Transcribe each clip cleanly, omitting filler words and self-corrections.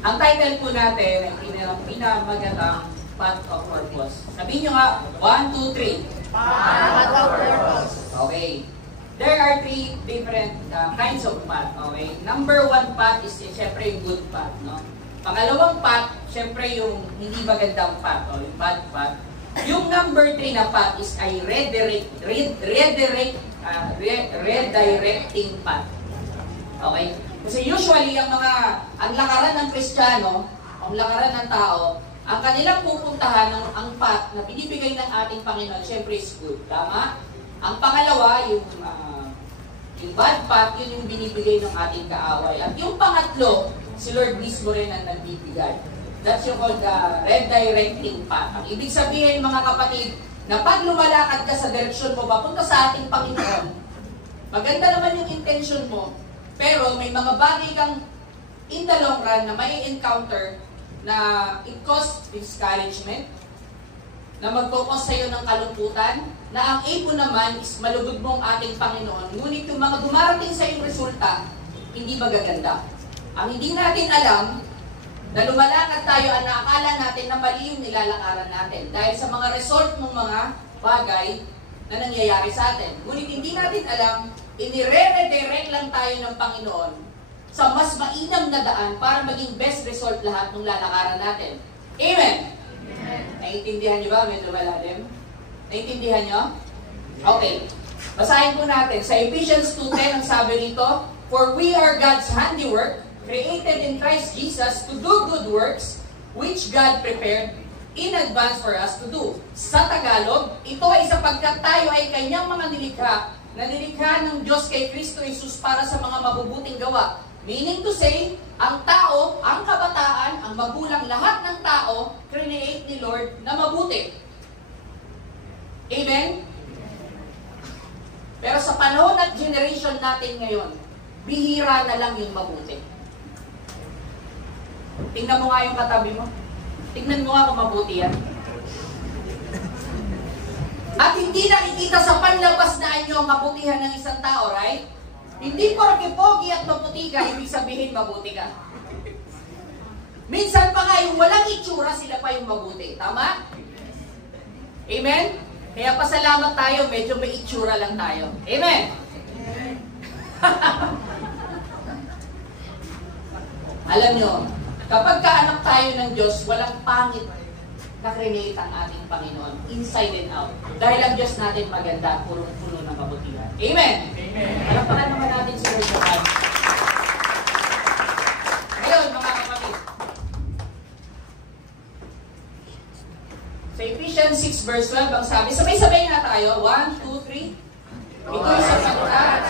Ang title po natin ay pinamagandang path of purpose. Sabihin nyo nga, 1, 2, 3. Path of purpose. Okay. There are three different kinds of path. Okay. Number one path is syempre yung good path. No? Pangalawang path, syempre yung hindi magandang path o yung bad path. Yung number 3 na path is ay redirecting path. Okay? Kasi usually, ang lakaran ng Kristiyano, ang lakaran ng tao, ang kanilang pupuntahan ang path na binibigay ng ating Panginoon, syempre is good. Tama? Ang pangalawa, yung bad path, yun yung binibigay ng ating kaaway. At yung pangatlo, si Lord mismo rin ang nagbibigay. That's yung called the redirecting path. Ang ibig sabihin, mga kapatid, na pag lumalakad ka sa direksyon mo, papunta sa ating Panginoon, maganda naman yung intention mo, pero may mga bagay kang in the long run na may encounter na it causes discouragement, na magkukos sa iyo ng kalungkutan, na ang aim mo naman is malugod mo ang ating Panginoon, ngunit yung mga dumarating sa iyong resulta, hindi magaganda. Ang hindi natin alam, na lumalakad tayo at naakala natin na mali yung nilalakaran natin dahil sa mga result ng mga bagay na nangyayari sa atin. Ngunit hindi natin alam, inire-redirect lang tayo ng Panginoon sa mas mainam na daan para maging best result lahat ng lalakaran natin. Amen? Amen. Naiintindihan niyo ba? Medyo malalim. Naiintindihan niyo? Okay. Basahin po natin. Sa Ephesians 2:10, ang sabi nito, "For we are God's handiwork, created in Christ Jesus to do good works, which God prepared in advance for us to do." Sa Tagalog, ito ay sapagkat tayo ay kanyang mga nilikha, na nilikha ng Diyos kay Kristo Jesus para sa mga mabubuting gawa. Meaning to say, ang tao, ang kabataan, ang magulang, lahat ng tao, create ni Lord na mabuti. Amen? Pero sa panahon at generation natin ngayon, bihira na lang yung mabuti. Tingnan mo nga yung katabi mo. Tingnan mo nga kung mabuti yan. At hindi nakikita sa panlabas na inyo ang kabutihan ng isang tao, right? Hindi porke pogi at maputi ka, ibig sabihin mabuti ka. Minsan pa nga yung walang itsura, sila pa yung mabuti. Tama? Amen? Kaya pasalamat tayo, medyo may itsura lang tayo. Amen? Alam nyo, kapag kaanak tayo ng Diyos, walang pangit na create ang ating Panginoon, inside and out. Dahil ang Diyos natin maganda, purong-puno ng kabutihan. Amen? Amen. Palakpakan naman natin si Lord God. Ngayon, mga kapatid, sa Ephesians 6 verse 12, ang sabi, sabay-sabay nga tayo, 1, 2, 3. Ito'y sa pagkat,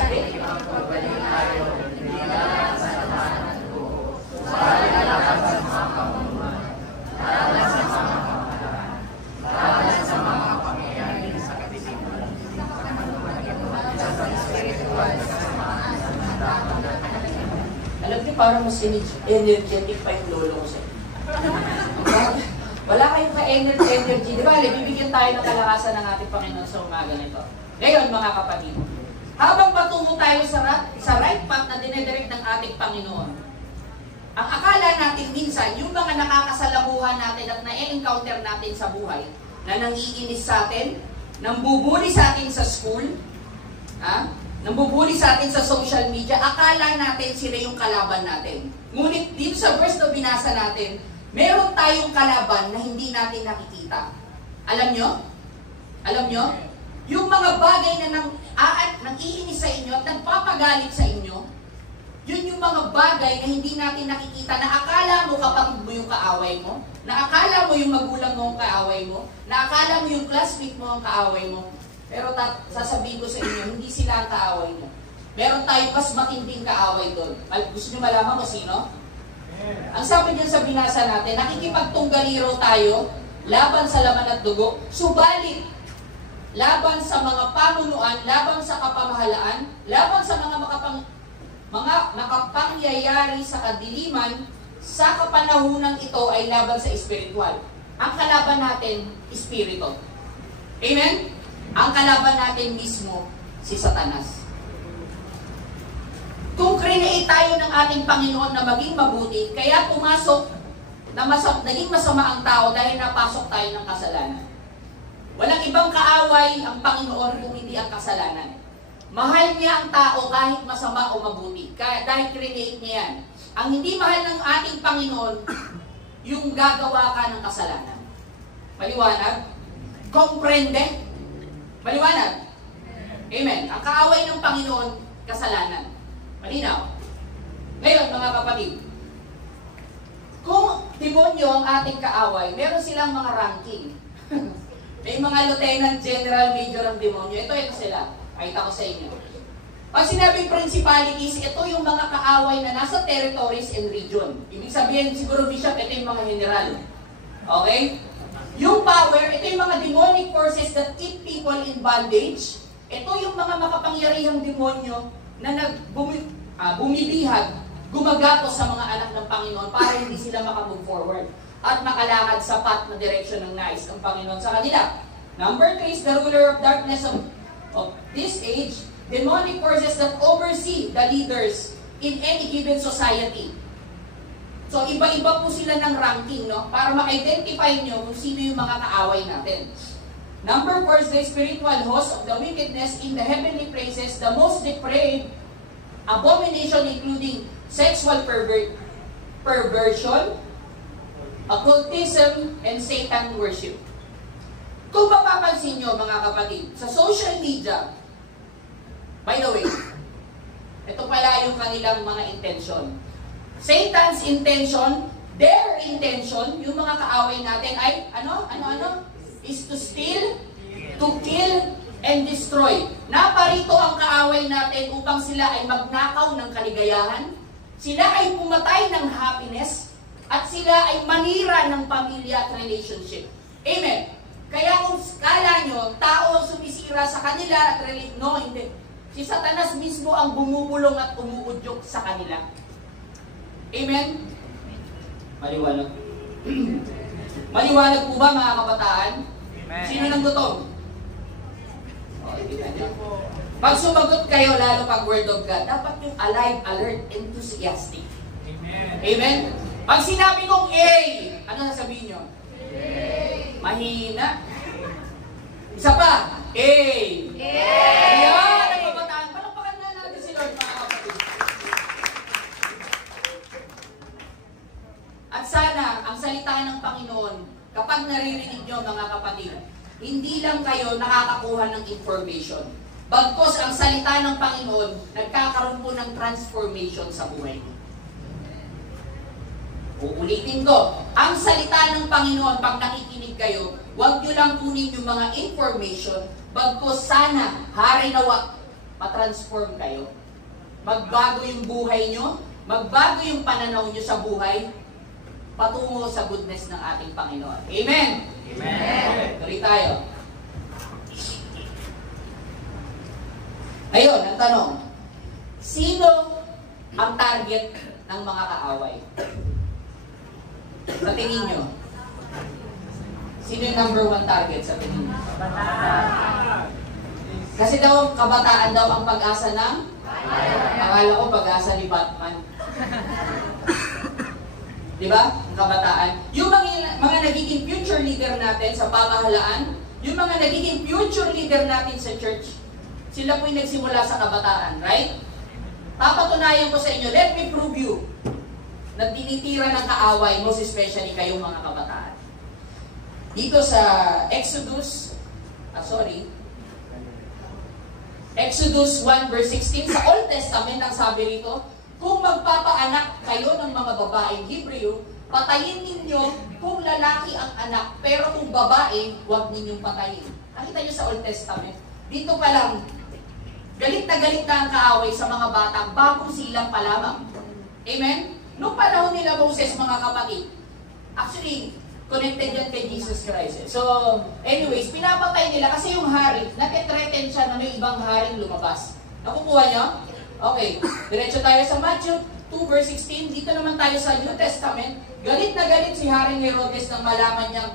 alam niyo, parang mas energetic pa yung lolo ko sa'yo. Wala kayong ka-energy. Di ba, bibigyan tayo ng kalakasan ng ating Panginoon sa umaga nito. Ngayon, mga kapatid, habang patungo tayo sa right path na dinedirect ng ating Panginoon, ang akala natin minsan, yung mga nakakasalamuhan natin at na-encounter natin sa buhay, na nangiinis sa atin, nambubuli sa atin sa school, nambubuli sa atin sa social media, akala natin sila yung kalaban natin. Ngunit dito sa verse na binasa natin, meron tayong kalaban na hindi natin nakikita. Alam nyo? Alam nyo? Yung mga bagay na nang-iinis sa inyo at nagpapagalit sa inyo, yun yung mga bagay na hindi natin nakikita, na akala mo kapatid mo yung kaaway mo, na akala mo yung magulang mo ang kaaway mo, na akala mo yung classmate mo ang kaaway mo. Pero sasabihin ko sa inyo, hindi sila ang kaaway mo. Meron tayong mas matinding kaaway doon. Gusto nyo malaman mo sino? Ang sabi niyan sa binasa natin, nakikipagtunggaliro tayo laban sa laman at dugo, subalit laban sa mga pamunuan, laban sa kapamahalaan, laban sa mga nakapangyayari sa kadiliman, sa kapanahunang ito ay laban sa espiritual. Ang kalaban natin, espiritu. Amen? Ang kalaban natin mismo, si Satanas. Kung create tayo ng ating Panginoon na maging mabuti, kaya pumasok na naging masama ang tao dahil napasok tayo ng kasalanan. Walang ibang kaaway ang Panginoon kung hindi ang kasalanan. Mahal niya ang tao kahit masama o mabuti. Dahil create niya yan. Ang hindi mahal ng ating Panginoon, yung gagawa ka ng kasalanan. Maliwanag? Comprende? Maliwanag? Amen. Ang kaaway ng Panginoon, kasalanan. Malinaw? Ngayon, mga kapatid, kung demonyo ang ating kaaway, meron silang mga ranking. May mga lieutenant, general, major ang demonyo. Ito sila. Pakita ko sa inyo. Pag sinabing principalities, ito yung mga kaaway na nasa territories and region. Ibig sabihin, siguro bishop, ito yung mga general. Okay? Yung power, ito yung mga demonic forces that keep people in bondage. Ito yung mga makapangyarihang demonyo na bumibihag, gumagatos sa mga anak ng Panginoon para hindi sila makamove forward at makalakad sa path na direction ng nais ng Panginoon sa kanila. Number 3 is the ruler of darkness of this age, demonic forces that oversee the leaders in any given society. So, iba-iba po sila ng ranking, no? Para ma-identify nyo kung sino yung mga kaaway natin. Number 4 is the spiritual host of the wickedness in the heavenly places, the most depraved abomination including sexual perversion, occultism, and Satan worship. Kung mapapansin nyo, mga kapatid, sa social media, by the way, ito pala yung kanilang mga intention. Satan's intention, their intention, yung mga kaaway natin ay, is to steal, to kill, and destroy. Naparito ang kaaway natin upang sila ay magnakaw ng kaligayahan, sila ay pumatay ng happiness, at sila ay manira ng pamilya at relationship. Amen. Kaya kung kala nyo, tao ang sumisira sa kanila at no, hindi. Si Satanas mismo ang bumubulong at umuudyok sa kanila. Amen? Maliwanag. Maliwanag po ba, mga kabataan? Amen. Sino nang gutom? Pag sumagot kayo, lalo pag word of God, dapat yung alive, alert, enthusiastic. Amen. Amen? Pag sinabi kong A, ano sasabihin nyo? Mahina. Isa pa. A. Ayan, ang kabataan. Palapakan na natin si Lord, mga kapatid. At sana, ang salita ng Panginoon, kapag naririnig nyo, mga kapatid, hindi lang kayo nakakakuha ng information. Bagkos ang salita ng Panginoon, nagkakaroon po ng transformation sa buhay niyo. Uulitin ko, ang salita ng Panginoon, pag nakikinig kayo, huwag nyo lang kunin yung mga information, bagkos sana, hari nawa, matransform kayo. Magbago yung buhay nyo, magbago yung pananaw nyo sa buhay, patungo sa goodness ng ating Panginoon. Amen? Amen. Tuloy tayo. Ayun, ang tanong, sino ang target ng mga kaaway? Sa tingin nyo? Sino yung number 1 target sa tingin nyo? Kasi daw, kabataan daw ang pag-asa ng? Akala ko pag-asa ni Batman. Diba? Ang kabataan. Yung mga nagiging future leader natin sa pamahalaan, yung mga nagiging future leader natin sa church, sila po yung nagsimula sa kabataan, right? Papatunayan ko sa inyo, let me prove you na tinitira ng kaaway, most especially kayong mga kabataan. Dito sa Exodus 1 verse 16, sa Old Testament, ang sabi rito, kung magpapaanak kayo ng mga babaeng Hebreo, patayin ninyo kung lalaki ang anak, pero kung babae, huwag ninyong patayin. Nakita nyo sa Old Testament, dito pa lang, galit na ang kaaway sa mga batang bagong silang pa lamang. Amen? Noong panahon nila Moses, mga kapatid, actually, connected yan kay Jesus Christ. So, anyways, pinapatay nila kasi yung hari, natitreten siya na may ibang haring lumabas. Nakukuha nyo? Okay, diretso tayo sa Matthew 2 verse 16. Dito naman tayo sa New Testament. Galit na galit si Haring Herodes nang malaman niyang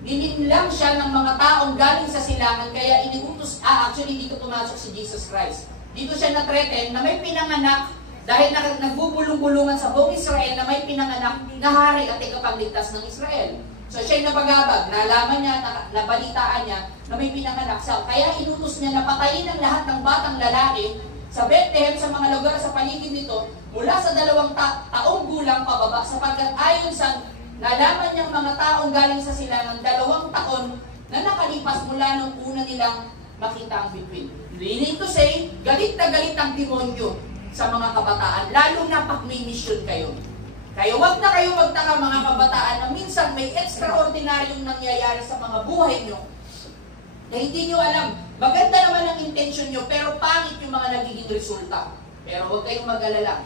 nininlang siya ng mga taong galing sa silangan, kaya iniutos, actually dito pumasok si Jesus Christ. Dito siya na-threaten na may pinanganak Dahil nagbubulong-bulungan sa buong Israel na may pinanganak na hari at tagapagligtas ng Israel. So siya'y napagabag, nalaman niya, nabalitaan niya na may pinanganak siya. Kaya inutos niya na patayin ang lahat ng batang lalaki sa Bethlehem, sa mga lugar sa paligid nito, mula sa 2 taong gulang pababa, sapagkat ayon sa nalaman niyang mga taong galing sa silangan, 2 taon na nakalipas mula nung una nilang makita ang bituin. Meaning to say, galit na galit ang demonyo sa mga kabataan, lalo na pag may mission kayo. Kaya wag na kayo magtaka mga kabataan na minsan may extraordinaryong nangyayari sa mga buhay nyo na hindi nyo alam. Maganda naman ang intention nyo, pero pangit yung mga nagiging resulta. Pero huwag kayong mag-alala.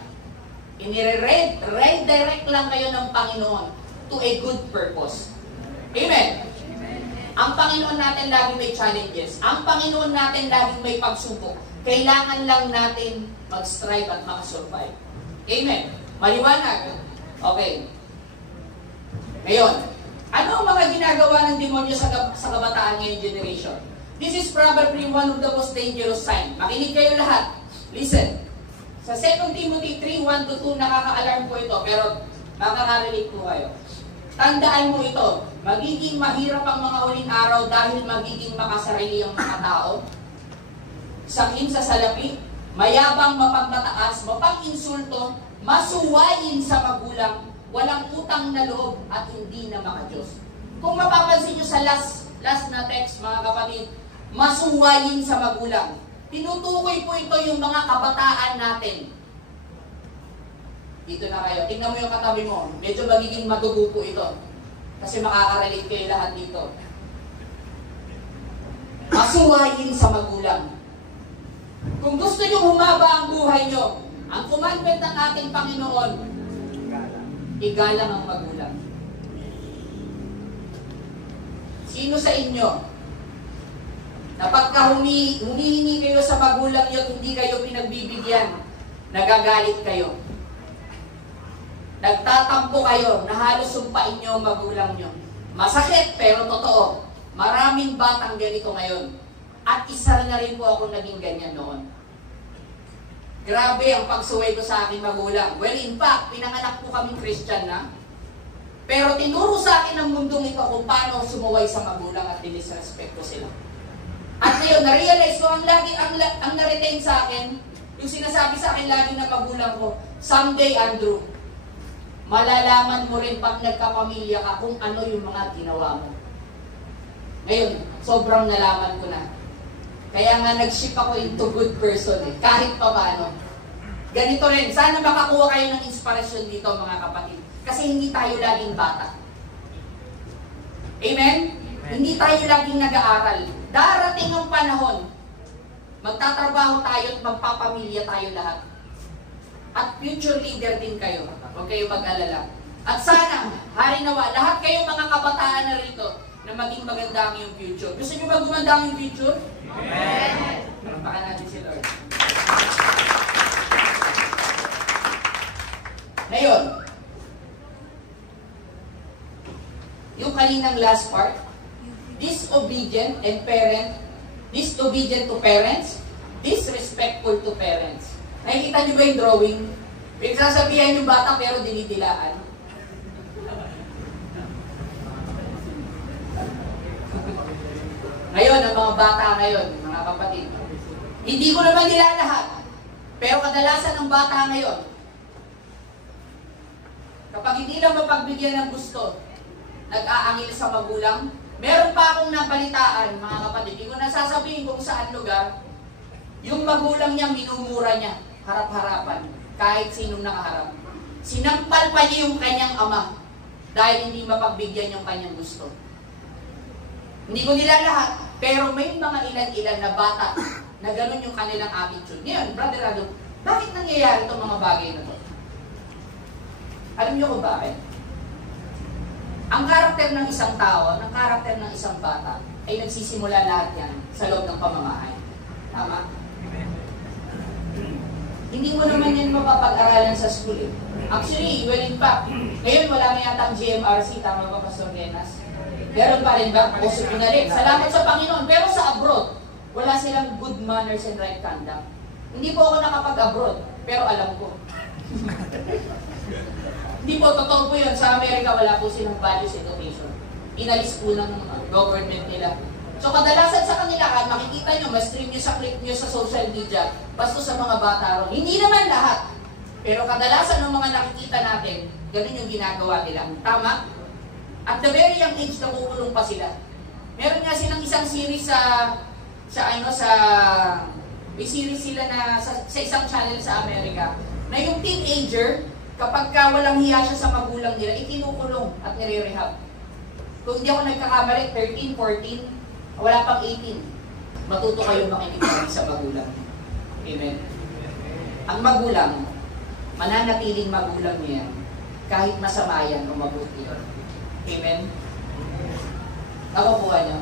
Redirect lang kayo ng Panginoon to a good purpose. Amen? Ang Panginoon natin laging may challenges. Ang Panginoon natin laging may pagsubok. Kailangan lang natin mag-strive at makasurvive. Amen? Maliwanag? Okay. Ngayon, ano ang mga ginagawa ng demonyo sa kabataan ngayong generation? This is probably one of the most dangerous signs. Makinig kayo lahat. Listen. Sa 2 Timothy 3:1-2, nakaka-alarm po ito, pero makaka-relate po kayo. Tandaan mo ito, magiging mahirap ang mga huling araw dahil magiging makasarili ang mga tao. Sakim sa salapi, mayabang, mapagmataas, mapag-insulto, masuwayin sa magulang, walang utang na loob at hindi na makadiyos. Kung mapapansin nyo sa last na text, mga kapatid, masuwayin sa magulang. Tinutukoy po ito yung mga kabataan natin. Dito na kayo. Tingnan mo yung katabi mo. Medyo magiging madugo po ito. Kasi makaka-relate kayo lahat dito. Masuwayin sa magulang. Kung gusto nyo humaba ang buhay nyo, ang commandment ng ating Panginoon, igalang ang magulang. Sino sa inyo na pagka humihingi kayo sa magulang nyo at hindi kayo pinagbibigyan, nagagalit kayo? Nagtatampo kayo na halos sumpain nyo ang magulang nyo. Masakit pero totoo. Maraming batang ganito ngayon. At isa na rin po ako naging ganyan noon. Grabe ang pagsuway ko sa aking magulang. Well, in fact, pinanganak po kaming Christian na. Pero tinuro sa akin ng mundong ito kung paano sumuway sa magulang at dinisrespect ko sila. At ngayon, na-realize ko, ang na-retain sa akin, yung sinasabi sa akin lagi ng magulang ko, someday, Andrew, malalaman mo rin pag nagkapamilya ka kung ano yung mga ginawa mo. Ngayon, sobrang nalaman ko na. Kaya nga nag-shift ako into good person kahit pa paano. Ganito rin, sana makakuha kayo ng inspirasyon dito mga kapatid. Kasi hindi tayo laging bata. Amen? Hindi tayo laging nag-aaral. Darating ang panahon, magtatrabaho tayo at magpapamilya tayo lahat. At future leader din kayo. Huwag kayo mag-alala. At sana, harinawa, lahat kayong mga kabataan na rito na maging maganda ang iyong future. Gusto nyo ba gumanda ang iyong future? Amen! Parampakan natin si Lord. Ngayon, yung kaninang last part, disobedient to parents, disrespectful to parents. Nakikita nyo ba yung drawing? Pinagsasabihan yung bata pero dinidilaan. Ngayon, ang mga bata ngayon, mga kapatid, hindi ko naman nila lahat, pero kadalasan ng bata ngayon, kapag hindi lang mapagbigyan ng gusto, nag-aangil sa magulang. Meron pa akong nabalitaan, mga kapatid, hindi ko nasasabihin kung saan lugar, yung magulang niya, minumura niya, harap-harapan, kahit sinong nakaharap. Sinampal pa niya yung kanyang ama, dahil hindi mapagbigyan yung kanyang gusto. Hindi ko nila lahat, pero may mga ilan-ilan na bata na ganun yung kanilang attitude. Ngayon, Brother Rado, bakit nangyayari itong mga bagay na to? Alam niyo kung bakit? Ang karakter ng isang tao, ng karakter ng isang bata, ay nagsisimula lahat yan sa loob ng pamamahay. Tama? Hindi mo naman yan mapapag-aralan sa school eh. Actually, well in fact, ngayon wala na yata ang GMRC, tama ba, Pastor Genas? Meron pa rin ba? Puso pinalik. Salamat sa Panginoon. Pero sa abroad, wala silang good manners and right conduct. Hindi po ako nakapag-abroad, pero alam ko. Hindi po, totoo po yun. Sa Amerika, wala po silang values education. Inalis po ng government nila. So kadalasan sa kanila, makikita nyo, ma-stream nyo sa clip nyo sa social media, basta sa mga bata ron. Hindi naman lahat. Pero kadalasan ng mga nakikita natin, ganun yung ginagawa nila. Tama? At the very young age, nakukulong pa sila. Meron nga silang isang series may series sila na sa isang channel sa Amerika, na yung teenager, kapag walang hiya siya sa magulang nila, itinukulong at nire-rehab. Kung hindi ako nagkakamali, 13, 14, wala pang 18. Matuto kayo makinig sa magulang. Amen? Ang magulang, mananatiling magulang niya kahit masama yan o mabuti. Amen? Nakukuha niyo?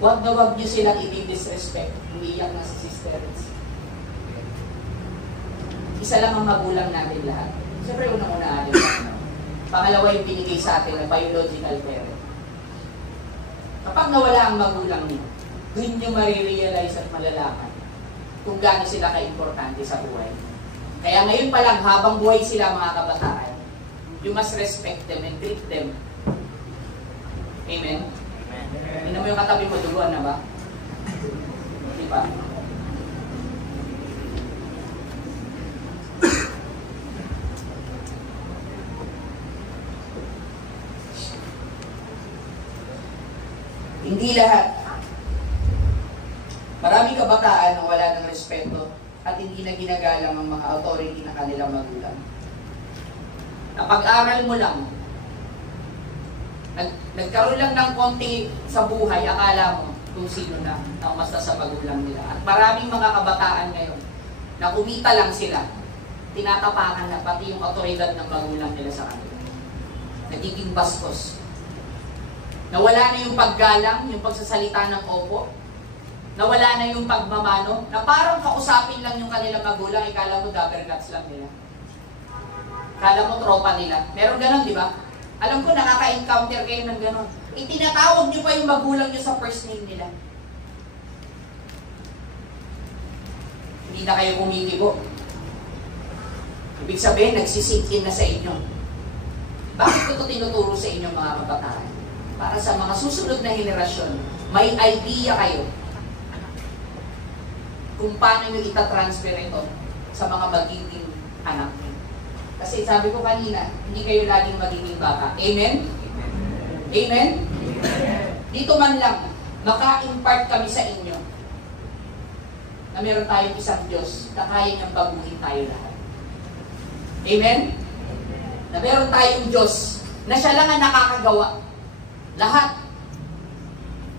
Huwag na huwag niyo silang i-disrespect. Umiiyak na si Sister. Isa lang ang magulang natin lahat. Siyempre, unang-una atin. Pangalawa yung binigay sa atin na biological parent. Kapag nawala ang magulang niyo, doon niyo marirealize at malalaman kung gaano sila ka-importante sa buhay. Kaya ngayon pa lang, habang buhay sila mga kabataan, you must respect them and treat them. Amen? Hindi mo yung katabi mo, duluan na ba? Di ba? Hindi lahat. Maraming kabataan ang wala ng respeto at hindi na ginagalang ang mga authority na kanilang magulang. Napag-aral mo lang, nagkaroon lang ng konti sa buhay, akala mo kung sino na ang basta sa magulang nila. At maraming mga kabataan ngayon na kumita lang sila, tinatapakan na pati yung otoridad ng magulang nila sa kanila. Nagiging bastos. Nawala na yung paggalang, yung pagsasalita ng opo. Nawala na yung pagmamano, na parang kausapin lang yung kanilang magulang, ikala mo dabbergats lang nila. Kala mo tropa nila. Meron ganun, di ba? Alam ko, nakaka-encounter kayo ng ganun. Itinatawag niyo pa yung magulang niyo sa first name nila. Hindi na kayo kumikibo. Ibig sabihin, nagsisink-in na sa inyo. Bakit ko ito tinuturo sa inyo mga kabataan? Para sa mga susunod na henerasyon, may idea kayo kung paano nyo itatransfer ito sa mga magiging anak nyo. Kasi sabi ko kanina, hindi kayo laging magiging bata. Amen? Amen? Dito man lang, maka-impart kami sa inyo na meron tayong isang Diyos na kaya niyang baguhin tayo lahat. Amen? Na meron tayong Diyos na siya lang ang nakakagawa. Lahat.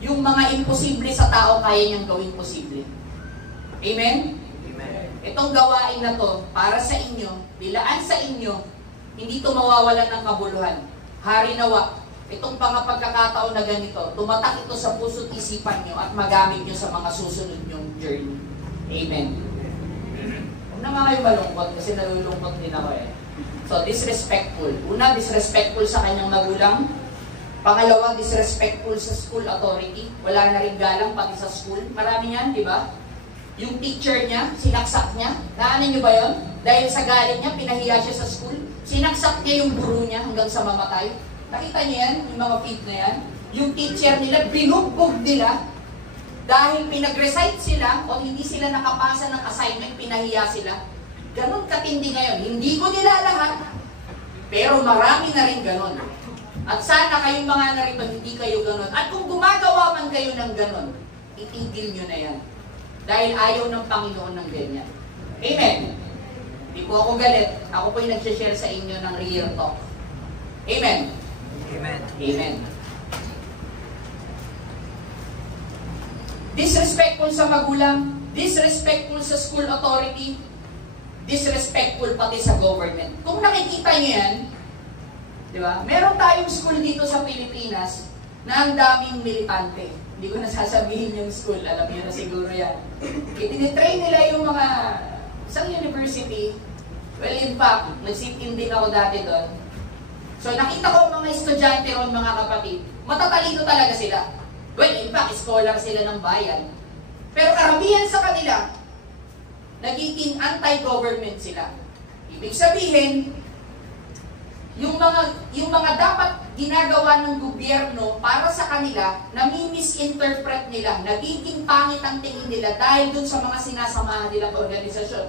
Yung mga imposible sa tao, kaya niyang gawing posible. Amen? Amen. Itong gawain na to, para sa inyo, bilaan sa inyo, hindi ito mawawalan ng kabuluhan. Hari nawa, itong pagkakataon na ganito, tumatak ito sa puso't isipan nyo at magamit nyo sa mga susunod nyong journey. Amen. Huwag na kayo malungkot kasi nalulungkot din ako eh. So, disrespectful. Una, disrespectful sa kanyang magulang. Pangalawa, disrespectful sa school authority. Wala na rin galang pati sa school. Marami yan, di ba? Yung teacher niya, sinaksak niya. Naanin niyo ba yun? Dahil sa galit niya, pinahiya siya sa school. Sinaksak niya yung guro niya hanggang sa mamatay. Nakita niyo yan? Yung mga feed na yan? Yung teacher nila, binugbog nila. Dahil pinag-recite sila o hindi sila nakapasa ng assignment, pinahiya sila. Ganon katindi ngayon. Hindi ko nila lahat. Pero marami na rin ganon. At sana kayong mga narito, hindi kayo ganon. At kung gumagawa man kayo ng ganon, itigil nyo na yan. Dahil ayaw ng Panginoon ng ganyan. Amen. Hindi po ako galit. Ako po yung nag-share sa inyo ng real talk. Amen. Amen. Amen. Disrespectful sa magulang, disrespectful sa school authority, disrespectful pati sa government. Kung nakikita niyo yan, di ba? Meron tayong school dito sa Pilipinas na ang daming militante. Hindi ko nasasabihin yung school, alam niyo na siguro yan. Itinitrain nila yung mga isang university. Well, in fact, nag-sit-in din ako dati doon. So, nakita ko mga estudyante ron, mga kapatid, matatalino talaga sila. Well, in fact, scholar sila ng bayan. Pero karamihan sa kanila, nagiging anti-government sila. Ibig sabihin, yung mga dapat ginagawa ng gobyerno para sa kanila, nami-misinterpret nila, nagiging pangit ang tingin nila dahil dun sa mga sinasamahan nilang organisasyon.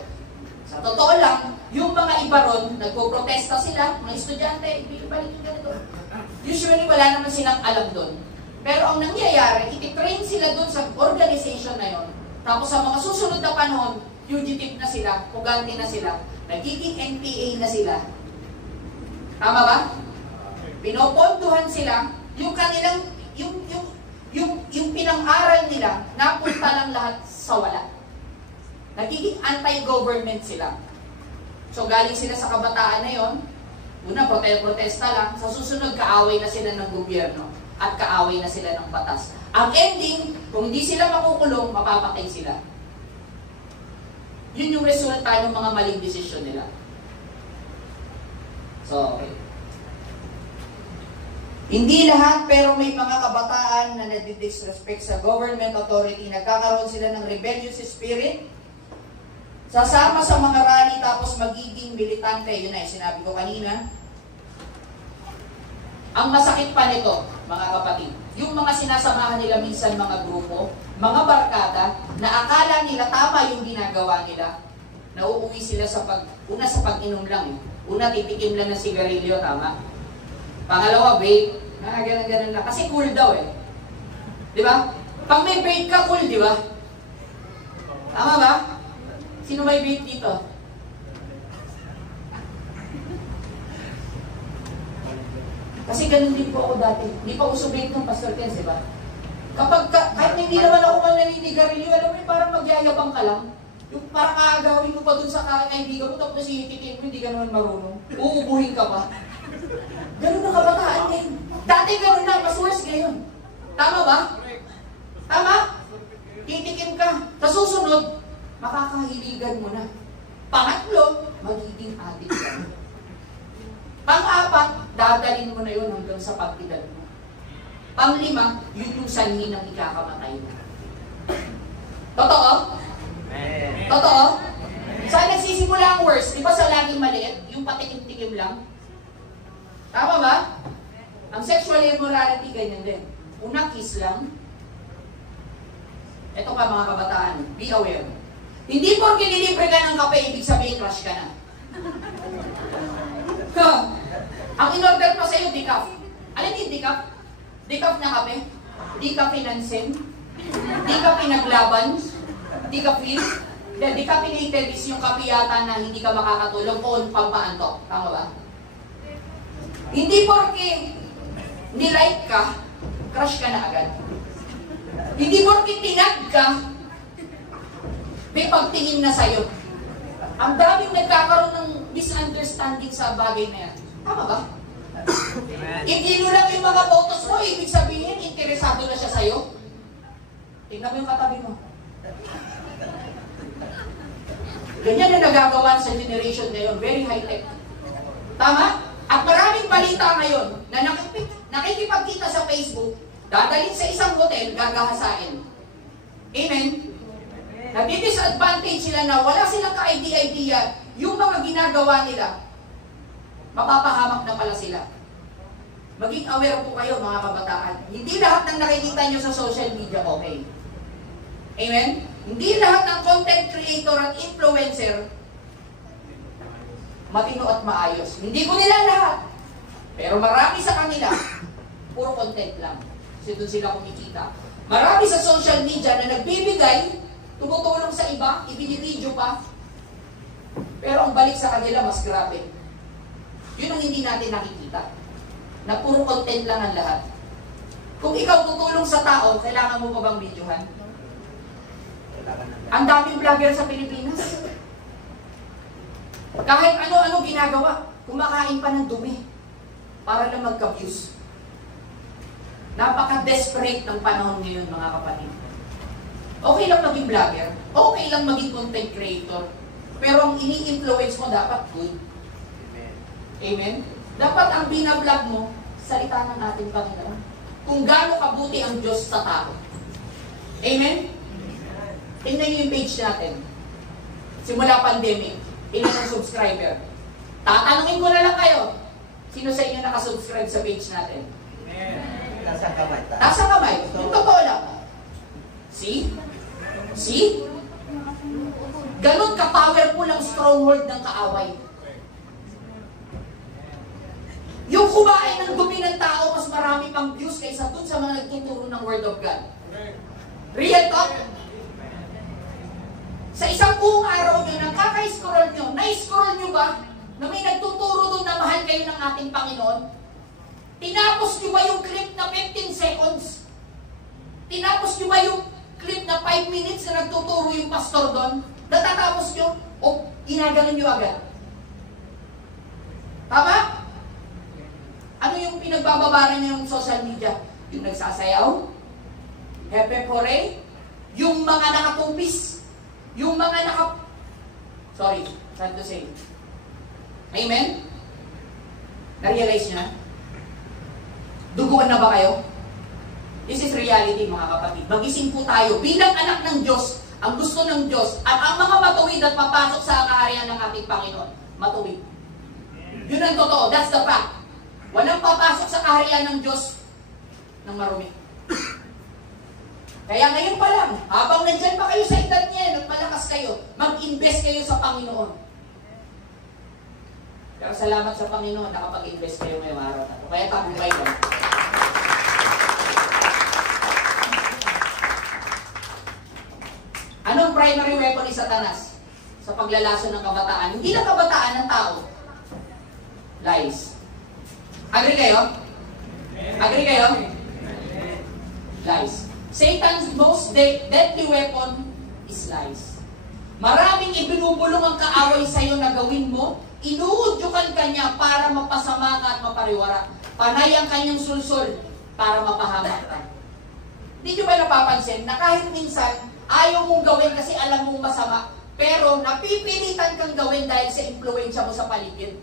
Sa totoo lang, yung mga iba ron, nagpo-protesta sila, mga estudyante, ibalik yung ganito. Usually, wala naman silang alam dun. Pero ang nangyayari, ititrain sila dun sa organization na yon. Tapos sa mga susunod na panahon, fugitive na sila, pugante na sila, nagiging NPA na sila. Tama ba? Pinoponduhan sila, yung kanilang, yung pinang-aral nila, napunta lang lahat sa wala. Nagiging anti-government sila. So galing sila sa kabataan na yon, una, protesta lang, sa susunod, kaaway na sila ng gobyerno at kaaway na sila ng batas. Ang ending, kung hindi sila makukulong, mapapatay sila. Yun yung resulta ng mga maling desisyon nila. So, okay. Hindi lahat, pero may mga kabataan na nadidisrespect sa government authority, nagkakaroon sila ng rebellious spirit, sasama sa mga rally, tapos magiging militante. Yun na, sinabi ko kanina. Ang masakit pa nito, mga kapatid, yung mga sinasamahan nila minsan mga grupo, mga barkada, na akala nila tama yung ginagawa nila, nauuwi sila sa una sa pag-inom lang. Una, titikim lang ng sigarilyo, tama? Pangalawa, vape. Ganun lang. Kasi cool daw eh. Di ba? Pag may vape ka, cool, di ba? Tama ba? Sino may vape dito? Kasi ganun din po ako dati. Hindi pa uso vape ng Pastor Ken, di ba? Kahit hindi naman ako man naninigarilyo, alam mo yung parang magyayabang ka lang. Yung parang aagawin mo pa dun sa kaibigan mo, tapos hihitikin mo, hindi ka naman marunong. Uubuhin ka pa. Ganun na kabataan din. Dati ganun na, mas worse ngayon. Tama ba? Tama? Titikim ka. Sa susunod, makakahiligan mo na. Pangatlo, magiging addict ka. Pang-apat, dadalhin mo na yun hanggang sa pag-edad mo. Pang-lima, yun yung sanhi ng ikakamatay mo. Totoo? Totoo? Saan nagsisimula ang worst? Di ba sa laging maliit? Yung patikim-tikim lang? Tama ba? Ang sexual immorality, ganyan din. Una, kiss lang. Ito pa mga kabataan, be aware. Hindi porke nilibre ka ng kape, ibig sabihin crush ka na. Ang in-order pa sa'yo, decaf. Alin yung decaf? Decaf na kape? Di ka pinansin? Di ka pinaglaban? Di ka feel? Decaffeinated is yung kape yata na hindi ka makakatulog o pampaantok. Tama ba? Hindi porke nilike ka, crush ka na agad. Hindi porke tinag ka, may pagtingin na sa'yo. Ang daming nagkakaroon ng misunderstanding sa bagay na yan. Tama ba? Hindi lang yung mga photos mo, ibig sabihin, interesado na siya sa'yo. Tingnan mo yung katabi mo. Ganyan na nagagawa sa generation ngayon. Very high-tech. Tama? At maraming balita ngayon na nakikipagkita sa Facebook, dadalhin sa isang hotel, gagahasain. Amen? Nagdi-disadvantage sila na wala silang ka-idea, yung mga ginagawa nila, mapapahamak na pala sila. Maging aware po kayo mga kabataan. Hindi lahat ng nakikita nyo sa social media okay. Amen? Hindi lahat ng content creator at influencer matino at maayos. Hindi ko nila lahat. Pero marami sa kanila, puro content lang. Kasi doon sila kumikita. Marami sa social media na nagbibigay, tumutulong sa iba, ibinibidyo pa. Pero ang balik sa kanila, mas grabe. Yun ang hindi natin nakikita. Na puro content lang ang lahat. Kung ikaw tutulong sa tao, kailangan mo pa bang videohan? Ang daming vlogger sa Pilipinas. Kahit ano-ano ginagawa, kumakain pa ng dumi para lang magka-views. Napaka-desperate ng panahon ngayon, mga kapatid. Okay lang maging vlogger, okay lang maging content creator, pero ang ini-influence mo dapat good. Amen? Dapat ang binablog mo, salita ng ating Panginoon. Kung gaano kabuti ang Diyos sa tao. Amen? Tingnan niyo yung page natin. Simula pandemic, ilan ang subscriber? Tatanungin ko na lang kayo, sino sa inyo nakasubscribe sa page natin? Nasa kamay tayo. Nasa kamay. Yung totoo lang. See? See? Ganon ka-powerful ang stronghold ng kaaway. Yung kumain ng dumi ng tao, mas marami pang views kaysa dun sa mga nagtuturo ng Word of God. Real talk? Sa isang buong araw nyo, nakaka-scroll nyo, na-scroll nyo ba na may nagtuturo doon na mahal kayo ng ating Panginoon? Tinapos nyo ba yung clip na 15 seconds? Tinapos nyo ba yung clip na 5 minutes na nagtuturo yung pastor doon? Natatapos nyo? O ginaganon nyo agad? Tama? Ano yung pinagbababaran nyo ng social media? Yung nagsasayaw? Hepe pore? Yung mga nakatupis? Yung mga Sorry, sad to say. Amen? Na-realize nyo na? Duguan na ba kayo? This is reality, mga kapatid. Magising po tayo. Bilang anak ng Diyos, ang gusto ng Diyos, at ang mga matuwid at papasok sa kaharian ng ating Panginoon, matuwid. Yun ang totoo. That's the fact. Walang papasok sa kaharian ng Diyos ng marumi. Kaya ngayon pa lang, habang nandyan pa kayo sa edad niya, nagmalakas kayo, mag-invest kayo sa Panginoon. Pero salamat sa Panginoon, nakapag-invest kayo ngayong araw na ito. Kaya tabuhay lang. Anong primary weapon ni Satanas sa paglalaso ng kabataan? Hindi lang kabataan ng tao. Lies. Agree kayo? Agree kayo? Lies. Satan's most deadly weapon is lies. Maraming ibinubulong ang kaaway sa iyo na gawin mo, inuudyukan ka niya para mapasama ka at mapariwara. Panay ang kanyang sulsul para mapahamak ka. Hindi nyo ba napapansin na kahit minsan, ayaw mong gawin kasi alam mong masama, pero napipilitan kang gawin dahil sa impluensya mo sa paligid.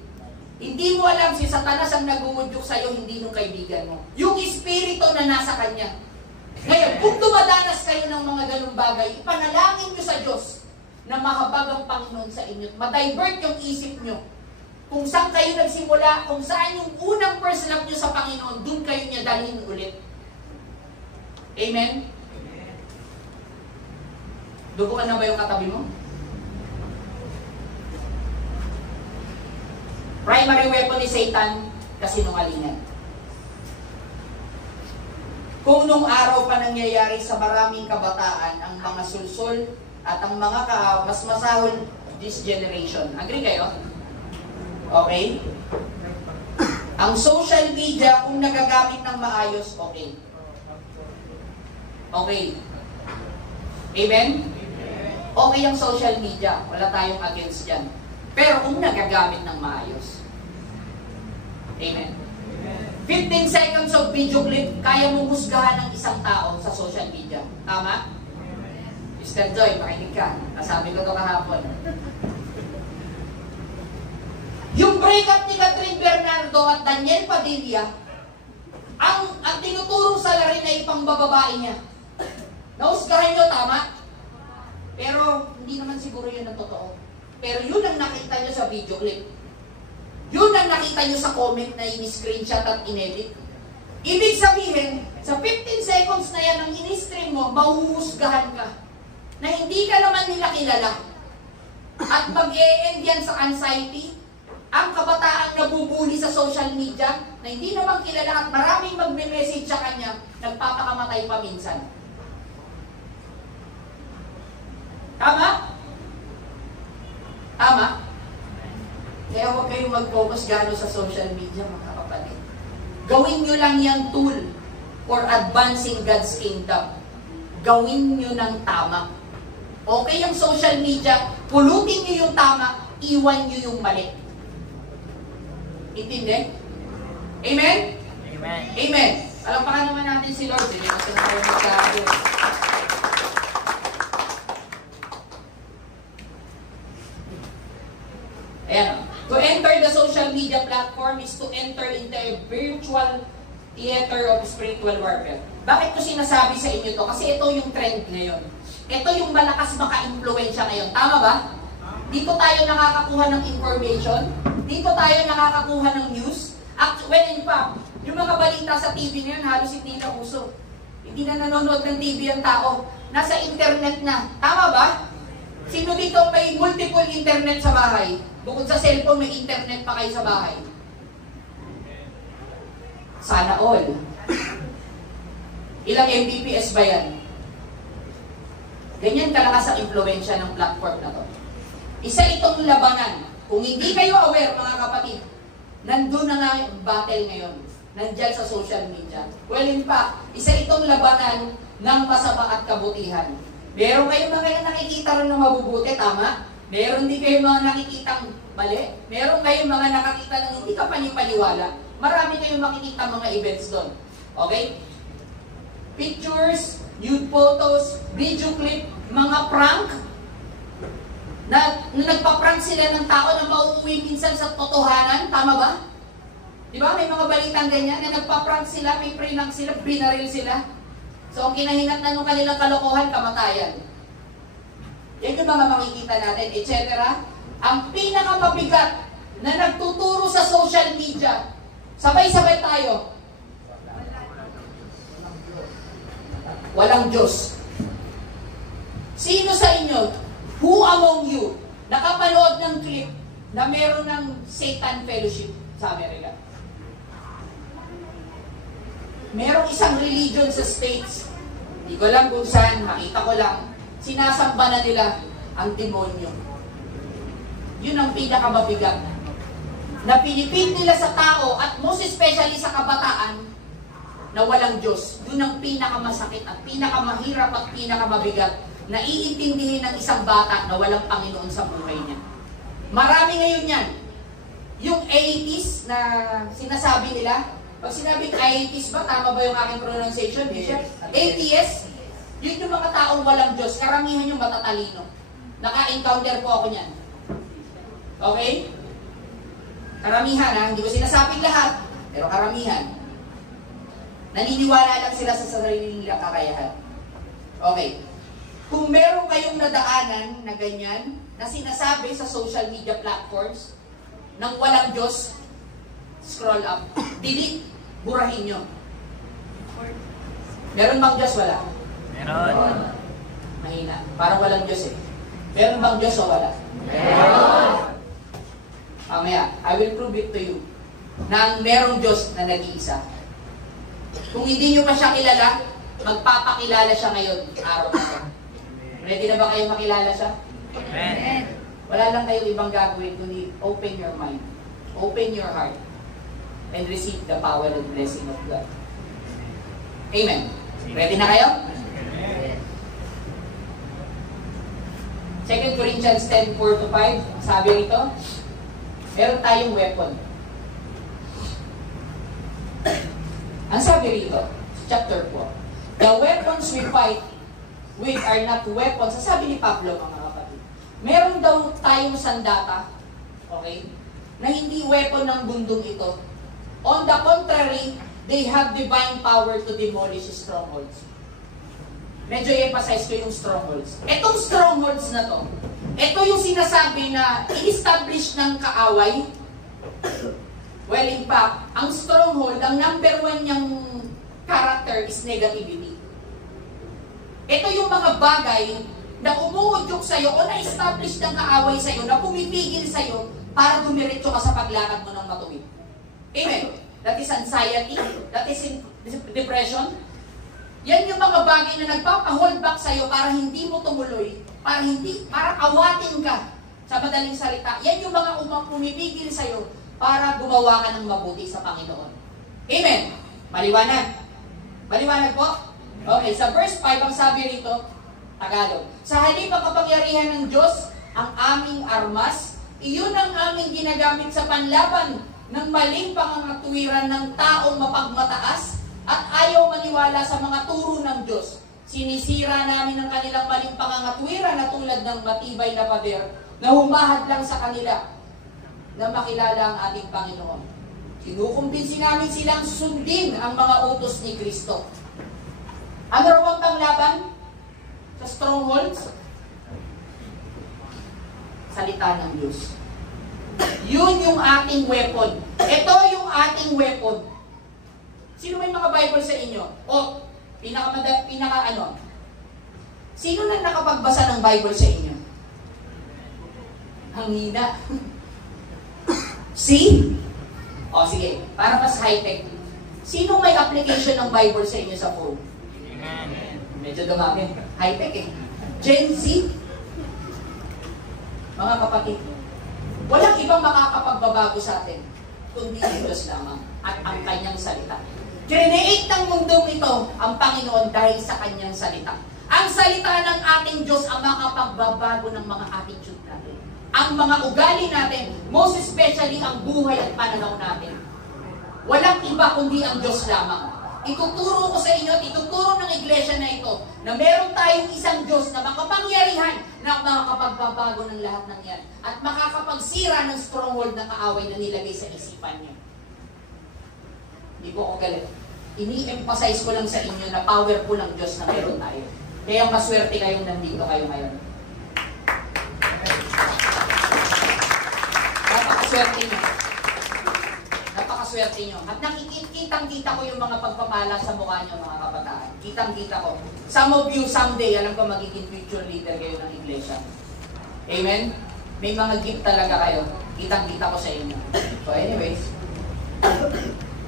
Hindi mo alam si Satanas ang nag-uudyok sa'yo, hindi nung kaibigan mo. Yung espiritu na nasa kanya. Ngayon, kung dumadanas kayo ng mga ganung bagay, ipanalangin nyo sa Diyos na mahabag ang Panginoon sa inyo. Ma-divert yung isip nyo. Kung saan kayo nagsimula, kung saan yung unang first love nyo sa Panginoon, dun kayo niya dalhin ulit. Amen? Duguan na ba yung katabi mo? Primary weapon ni Satan, kasinungalingan. Kung nung araw pa nangyayari sa maraming kabataan ang mga sulsul at ang mga mas masahol this generation. Agree kayo? Okay? Ang social media, kung nagagamit ng maayos, okay. Okay. Amen? Okay ang social media. Wala tayong against dyan. Pero kung nagagamit ng maayos. Amen? 15 seconds of video clip, kaya mong husgahan ng isang tao sa social media. Tama? Mr. Joy, makinig ka. Nasabi ko ito kahapon. Yung breakup ni Catherine Bernardo at Daniel Padilla, ang tinuturo sa lari na ipangbababae niya. Nahusgahan nyo, tama? Pero hindi naman siguro yun ang totoo. Pero yun ang nakita nyo sa video clip. Yun ang nakita nyo sa comment na in-screenshot at in-edit. Ibig sabihin, sa 15 seconds na yan ang in-stream mo, mahuhusgahan ka. Na hindi ka naman nila kilala. At mag-e-end yan sa anxiety. Ang kabataang nabubuli sa social media, na hindi naman kilala at maraming magme-message sa kanya, nagpapakamatay pa minsan. Tama? Tama? Kaya huwag kayong mag-focus gano'n sa social media, mga kapatid. Gawin nyo lang yung tool for advancing God's kingdom. Gawin nyo ng tama. Okay yung social media, pulutin nyo yung tama, iwan nyo yung mali. Intindi? Amen? Amen. Amen. Alampakan naman natin si Lord. Hindi natin tayo magkakaroon. Ayan. To enter the social media platform is to enter into a virtual theater of spiritual warfare. Bakit ko sinasabi sa inyo to? Kasi ito yung trend ngayon. Ito yung malakas maka-impluensya ngayon. Tama ba? Dito tayo nakakakuha ng information. Dito tayo nakakakuha ng news. When in fact, yung mga balita sa TV ngayon, halos hindi na uso. Hindi na nanonood ng TV ang tao. Nasa internet na. Tama ba? Sino dito may multiple internet sa bahay? Bukod sa cellphone, may internet pa kayo sa bahay. Sana all. Ilang Mbps ba yan? Ganyan kalakas ang impluensya ng platform na to. Isa itong labanan. Kung hindi kayo aware, mga kapatid, nandun na nga yung battle ngayon. Nandyan sa social media. Well, in fact, isa itong labanan ng masama at kabutihan. Meron kayong mga nakikita rin ng mabubuti, tama? Meron din kayong mga nakikitang mali. Meron kayong mga nakakita ng hindi ka panipaniwala. Marami kayong makikita mga events doon. Okay? Pictures, nude photos, video clip, mga prank, na nagpa-prank sila ng tao na mauuwi minsan sa totohanan, tama ba? Di ba? May mga balitang ganyan na nagpa-prank sila, may prank sila, binaril sila. So, ang kinahinat na nung kanilang kalokohan, kamatayan. Yan yung mga makikita natin, etc. Ang pinakamabigat na nagtuturo sa social media, sabay-sabay tayo. Walang Diyos. Sino sa inyo, who among you, nakapanood ng clip na meron ng Satan Fellowship sa Amerika? Merong isang religion sa States, hindi ko alam kung saan, makita ko lang, sinasamba na nila ang demonyo. Yun ang pinakamabigat. Na pinipin nila sa tao at most especially sa kabataan, na walang Diyos. Yun ang pinakamasakit at pinakamahirap at pinakamabigat na iintindihin ng isang bata na walang Panginoon sa buhay niya. Marami ngayon yan. Yung atheist na sinasabi nila, pag sinabing atheist ba, tama ba yung aking pronunciation? Bishop? Atheist, yun yung mga taong walang Diyos. Karamihan yung matatalino. Naka-encounter po ako niyan. Okay? Karamihan, ha? Hindi ko sinasabing lahat, pero karamihan. Naniniwala lang sila sa sarili nilang kakayahan. Okay. Kung meron kayong nadaanan na ganyan, na sinasabi sa social media platforms, nang walang Diyos, scroll up, delete, burahin nyo. Meron bang Diyos? Wala? Meron. Mahina. Parang walang Diyos eh. Meron bang Diyos o wala? Meron. Mamaya, I will prove it to you na merong Diyos na nag-iisa. Kung hindi nyo pa siya kilala, magpapakilala siya ngayon, araw na ito. Ready na ba kayo makilala siya? Amen. Wala lang kayong ibang gagawin, kundi open your mind, open your heart, and receive the power and blessing of God. Amen. Ready na kayo? 2 Corinthians 10:4-5, sabi rito, meron tayong weapon. Ang sabi rito, chapter 4, the weapons we fight with are not weapons. Sabi ni Pablo, mga kapatid, meron daw tayong sandata, okay, na hindi weapon ng bundong ito. On the contrary, they have divine power to demolish strongholds. Medyo emphasize ko yung strongholds. Etong strongholds na to, ito yung sinasabi na i-establish ng kaaway. Well, in fact, ang stronghold, ang number one niyang character is negativity. Ito yung mga bagay na umuudyok sa'yo o na-establish ng kaaway sa'yo, na pumipigil sa'yo para dumiretso ka sa paglakad mo ng matuwid. Amen. That is anxiety, that is depression. Yan yung mga bagay na nagpapa-hold back sa'yo para hindi mo tumuloy, para awatin ka. Sa madaling salita, yan yung mga pumipigil sa'yo para gumawa ka ng mabuti sa Panginoon. Amen. Maliwanag. Maliwanag po? Okay, sa verse 5, ang sabi rito, Tagalog, sa halip ang kapangyarihan ng Diyos, ang aming armas, iyon ang aming ginagamit sa panlaban ng maling pangangatuwiran ng taong mapagmataas at ayaw maniwala sa mga turo ng Diyos. Sinisira namin ang kanilang maling pangangatuwiran na tulad ng matibay na pader na humahad lang sa kanila na makilala ang ating Panginoon. Kinukumbinsi namin silang sundin ang mga utos ni Kristo. Ano raw ang panglaban sa strongholds? Salita ng Diyos. Yun yung ating weapon. Ito yung ating weapon. Sino may mga Bible sa inyo? O, pinaka ano? Sino na nakapagbasa ng Bible sa inyo? Hangina. See? O, sige. Para mas high-tech. Sino may application ng Bible sa inyo sa phone? Medyo dumami. High-tech eh. Gen Z. Mga kapatid, walang ibang makakapagbabago sa atin, kundi ang Diyos lamang at ang Kanyang salita. Create ng mundong ito ang Panginoon dahil sa Kanyang salita. Ang salita ng ating Diyos ang makapagbabago ng mga attitude natin. Ang mga ugali natin, most especially ang buhay at pananaw natin. Walang iba kundi ang Diyos lamang. Ituturo ko sa inyo at ituturo ng iglesia na ito na meron tayong isang Diyos na makapangyarihan na makakapagbabago ng lahat ng yan at makakapagsira ng stronghold na kaaway na nilagay sa isipan niyo. Hindi po ako galit. Ini-emphasize ko lang sa inyo na powerful ang Diyos na meron tayo. Kaya maswerte kayong nandito kayo ngayon. Napakaswerte niyo. Napakaswerte nyo. At nakikitang-kita ko yung mga pagpapala sa mukha nyo, mga kabataan. Kitang-kita ko. Some of you, someday, alam ko magiging future leader kayo ng iglesia. Amen? May mga gift talaga kayo. Kitang-kita ko sa inyo. So anyways,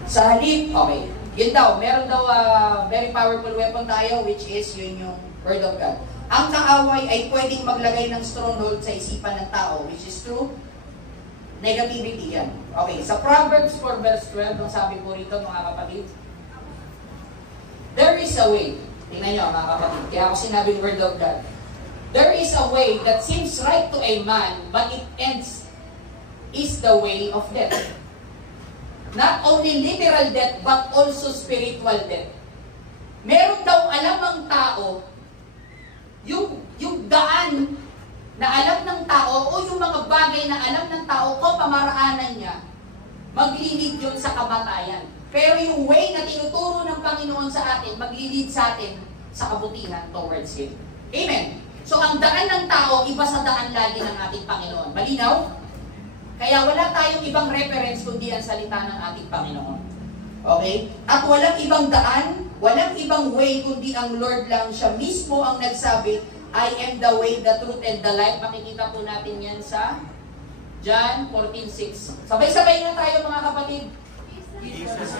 sa halip, okay. Yun daw, meron daw very powerful weapon tayo, which is yun yung Word of God. Ang kaaway ay pwedeng maglagay ng stronghold sa isipan ng tao, which is true. Negativity yan. Okay, sa Proverbs 4 verse 12, ang sabi po rito mga kapatid, there is a way. Tingnan nyo mga kapatid, kaya ako sinabing Word of God. There is a way that seems right to a man, but it ends is the way of death. Not only literal death, but also spiritual death. Meron daw alam ang tao, yung daan na alam ng tao o yung mga bagay na alam ng tao kung pamaraanan niya, maglilid yun sa kamatayan. Pero yung way na tinuturo ng Panginoon sa atin, maglilid sa atin sa kabutihan towards Him. Amen? So ang daan ng tao, iba sa daan lagi ng ating Panginoon. Malinaw? Kaya wala tayong ibang reference kundi ang salita ng ating Panginoon. Okay? At walang ibang daan, walang ibang way kundi ang Lord lang. Siya mismo ang nagsabi, I am the way, the truth, and the life. Makikita po natin yan sa John 14:6. Sabay-sabay na tayo mga kapatid. Jesus.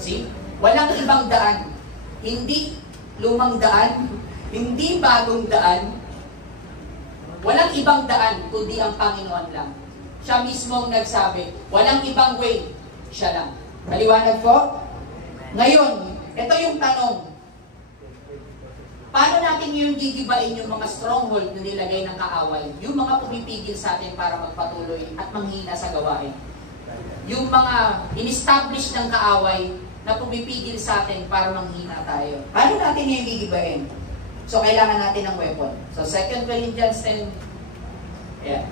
See? Walang ibang daan. Hindi lumang daan, hindi bagong daan. Walang ibang daan kundi ang Panginoon lang. Siya mismo ang nagsabi, walang ibang way, siya lang. Maliwanag po? Ngayon, ito yung tanong. Paano natin yung gigibain yung mga stronghold na nilagay ng kaaway? Yung mga pumipigil sa atin para magpatuloy at manghina sa gawain. Yung mga in-establish ng kaaway na pumipigil sa atin para manghina tayo. Paano natin yung gigibain? So, kailangan natin ng weapon. So, 2 Corinthians 10. Yeah.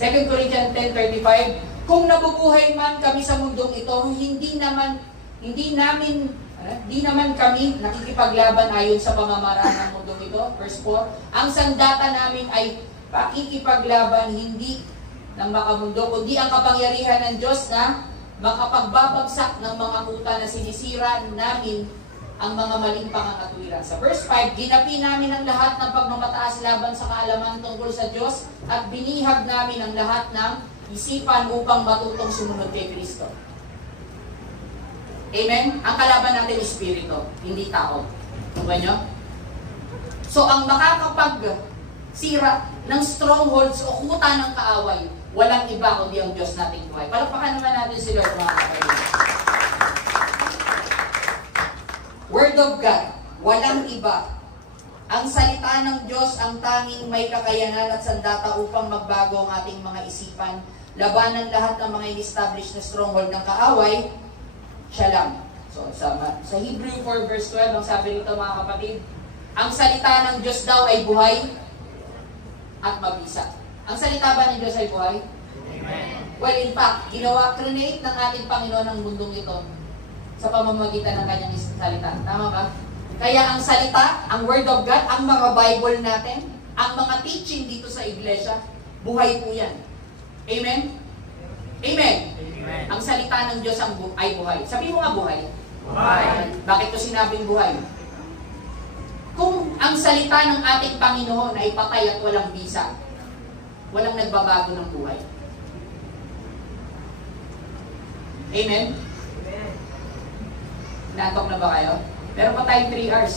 2 Corinthians 10:35. Kung nabubuhay man kami sa mundong ito, hindi naman kami nakikipaglaban ayon sa pamamaraan ng mundong ito. Verse 4, ang sandata namin ay pakikipaglaban hindi ng makamundo, kundi ang kapangyarihan ng Diyos na makapagbabagsak ng mga kuta na sinisira namin ang mga maling pangangatuwiran. Sa verse 5, ginapi namin ang lahat ng pagmamataas laban sa kaalaman tungkol sa Diyos at binihag namin ang lahat ng isipan upang matutong sumunod kay Kristo. Amen? Ang kalaban natin is spirito, hindi tao. Diba nyo? So, ang makakapagsira ng strongholds o kuta ng kaaway, walang iba kundi ang Diyos nating buhay. Palakpakan naman natin si Lord, mga kapatid. Word of God, walang iba. Ang salita ng Diyos ang tanging may kakayanan at sandata upang magbago ang ating mga isipan, labanan lahat ng mga in-establish na stronghold ng kaaway, siya lang. So, sa Hebrew 4 verse 12, ang sabi rito mga kapatid, ang salita ng Diyos daw ay buhay at mabisa. Ang salita ba ng Diyos ay buhay? Amen. Well, in fact, create ng ating Panginoon ang mundong ito sa pamamagitan ng kanyang salita. Tama ba? Kaya ang salita, ang Word of God, ang mga Bible natin, ang mga teaching dito sa iglesia, buhay po yan. Amen? Amen? Amen. Ang salita ng Diyos ay buhay. Sabi mo nga buhay. Buhay. Bakit ko sinabing buhay? Kung ang salita ng ating Panginoon ay patay at walang bisa, walang nagbabago ng buhay. Amen? Natok na ba kayo? Meron pa tayong 3 hours.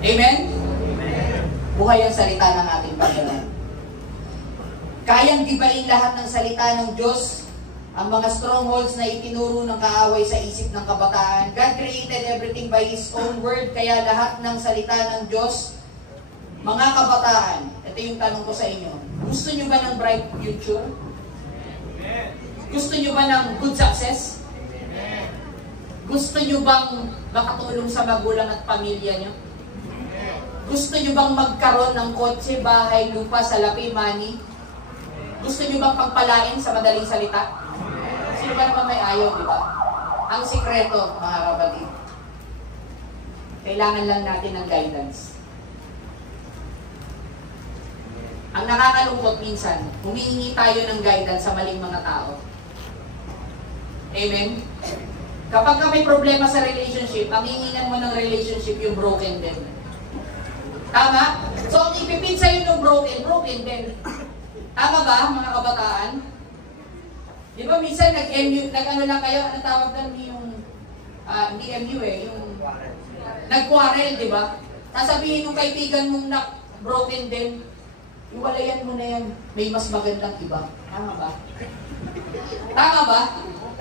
Amen? Amen. Buhay ang salita ng ating Panginoon. Kayang gibain lahat ng salita ng Diyos, ang mga strongholds na itinuro ng kaaway sa isip ng kabataan. God created everything by His own word, kaya lahat ng salita ng Diyos, mga kabataan, ito yung tanong ko sa inyo, gusto nyo ba ng bright future? Gusto nyo ba ng good success? Gusto nyo bang makatulong sa magulang at pamilya nyo? Gusto nyo bang magkaroon ng kotse, bahay, lupa, salapi, money? Gusto nyo bang pagpalain sa madaling salita? Sino ba naman may ayaw, di ba? Ang sikreto, mga kapatid, kailangan lang natin ng guidance. Ang nakakalungkot minsan, humihingi tayo ng guidance sa maling mga tao. Amen? Kapag ka may problema sa relationship, ang hihingan mo ng relationship yung broken din. Tama? So, ang ipipit sa'yo ng broken din. Tama ba, mga kabataan? Di ba minsan nag-ano lang kayo, ano tawag doon yung, hindi MU yung nag-quarrel, di ba? Sasabihin ng kaibigan mong broken din, iwalayan mo na yan, may mas magandang iba. Tama ba? Tama ba?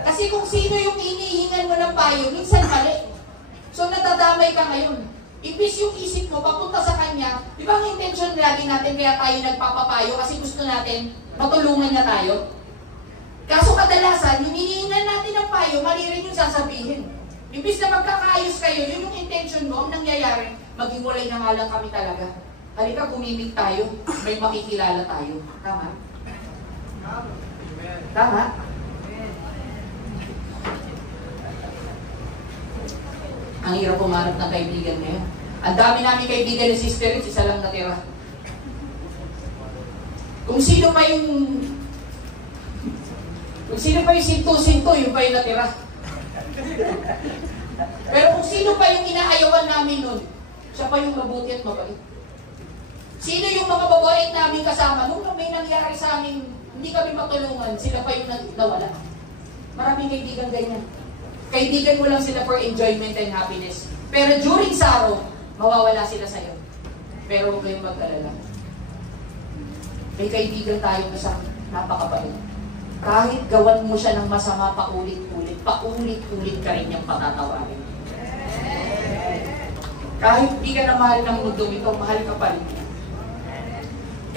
Kasi kung sino yung inihingan mo ng payo, minsan mali. So natadamay ka ngayon. Ibis yung isip mo, papunta sa kanya, di ba ang intention lagi natin kaya tayo nagpapapayo kasi gusto natin matulungan niya tayo? Kaso kadalasan, yung inihingan natin ng payo, mali rin yung sasabihin. Ibis na magkakaayos kayo, yun yung intention mo, ang nangyayari, maging walay na nga lang kami talaga. Halika, gumimik tayo, may makikilala tayo. Tama? Tama? Ang hirap pumanap ng kaibigan ngayon. Ang dami namin kaibigan ni Sister Rich, isa lang natira. Kung sino pa yung sinto-sinto, yung pa yung natira. Pero kung sino pa yung inaayawan namin nun, siya pa yung mabuti at mabait. Sino yung mga babae namin kasama, nung may nangyari sa amin, hindi kami matulungan, sila pa yung nawala. Maraming kaibigan ganyan. Kaibigan mo lang sila for enjoyment and happiness. Pero during sorrow, mawawala sila sa'yo. Pero huwag kayong mag-alala. May kaibigan tayo na napakabait. Kahit gawan mo siya ng masama paulit-ulit ka rin niyang patatawarin. Kahit di ka na mahal ng mundo ito, mahal ka pa rin.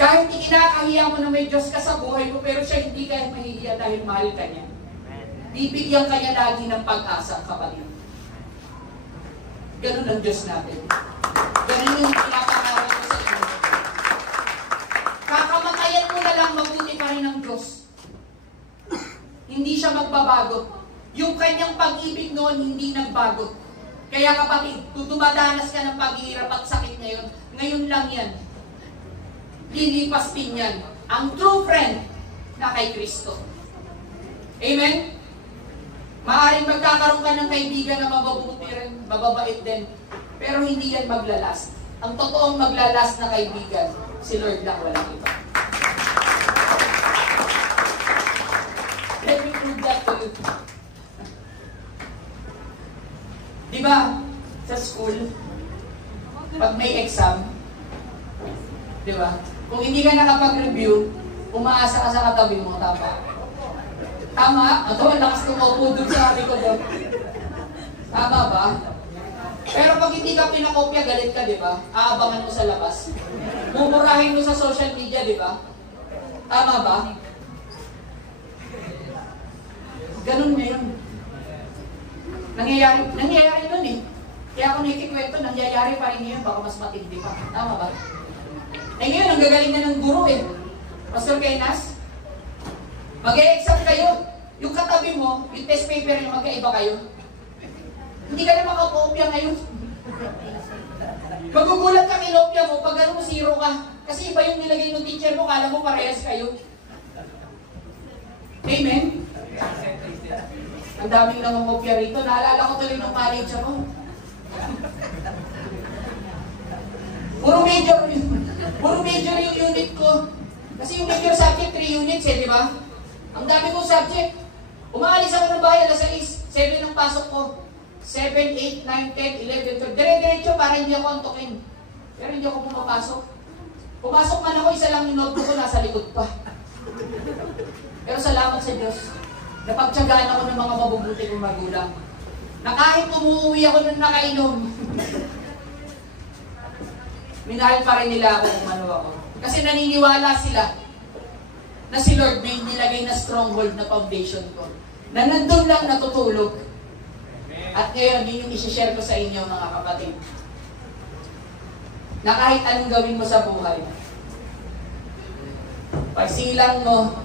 Kahit ikinakahiya mo na may Diyos ka sa buhay mo, pero siya hindi ka mahihiya dahil mahal ka niya. Bibigyan ka niya lagi ng pag-asa, kapatid. Ganun ang Diyos natin. Ganun yung pinapangaral ko sa inyo. Kakamatayan mo na lang, mabuti pa rin ang Diyos. Hindi siya magbabago. Yung kanyang pag-ibig noon, hindi nagbago. Kaya kapatid, dumadanas ka ng paghihirap at sakit ngayon. Ngayon lang yan. Lilipas din yan. Ang true friend na kay Kristo. Amen? Maaaring magkakaroon ka ng kaibigan na mababuti rin, mababait din. Pero hindi yan maglalast. Ang totoong maglalast na kaibigan, si Lord lang, walang iba. Let me prove that to you. Diba, sa school, pag may exam, diba, kung hindi ka nakapag-review, umaasa ka sa katabi mo, Tama? Ito, lakas tumupo dun sa akin ko doon. Tama ba? Pero pag hindi ka pinakopya, galit ka, di ba? Aabangan mo sa labas. Mumurahin mo sa social media, di ba? Tama ba? Ganun ngayon. Nangyayari nun eh. Kaya ako nakikikwento, nangyayari pa rin ngayon, baka mas matindi pa. Tama ba? Eh ngayon, ang gagaling na ng guro eh. Pastor Kainas, mag-e-exam kayo. Yung katabi mo, yung test paper niya, magkaiba kayo. Hindi ka na makakopya ngayon. Magugulat ka kinopya mo, pag ano mo, zero ka. Kasi iba yung nilagay ng teacher mo, kala mo parehas kayo. Amen? Ang daming nangungopya rito. Naalala ko tuloy ng college ako. Puro major yung unit ko. Kasi yung major subject, 3 units di ba? Ang dami kong subject. Umaalis ako ng bahay, alas 6, 7 ang pasok ko. 7, 8, 9, 10, 11, 12. Dire-diretso para hindi ako antokin. Pero hindi ako pumapasok. Pumasok man ako, isa lang yung notebook ko, nasa likod pa. Pero salamat sa Diyos. Napagtyagaan ako ng mga mabubuti kong magulang. Na kahit umuwi ako ng nakainom, minahal pa rin nila ako kung ano ako. Kasi naniniwala sila na si Lord may nilagay na stronghold na foundation ko. Na nandun lang natutulog. At ngayon, yun yung isi-share ko sa inyo mga kapatid. Na kahit anong gawin mo sa buhay, pagsilang mo,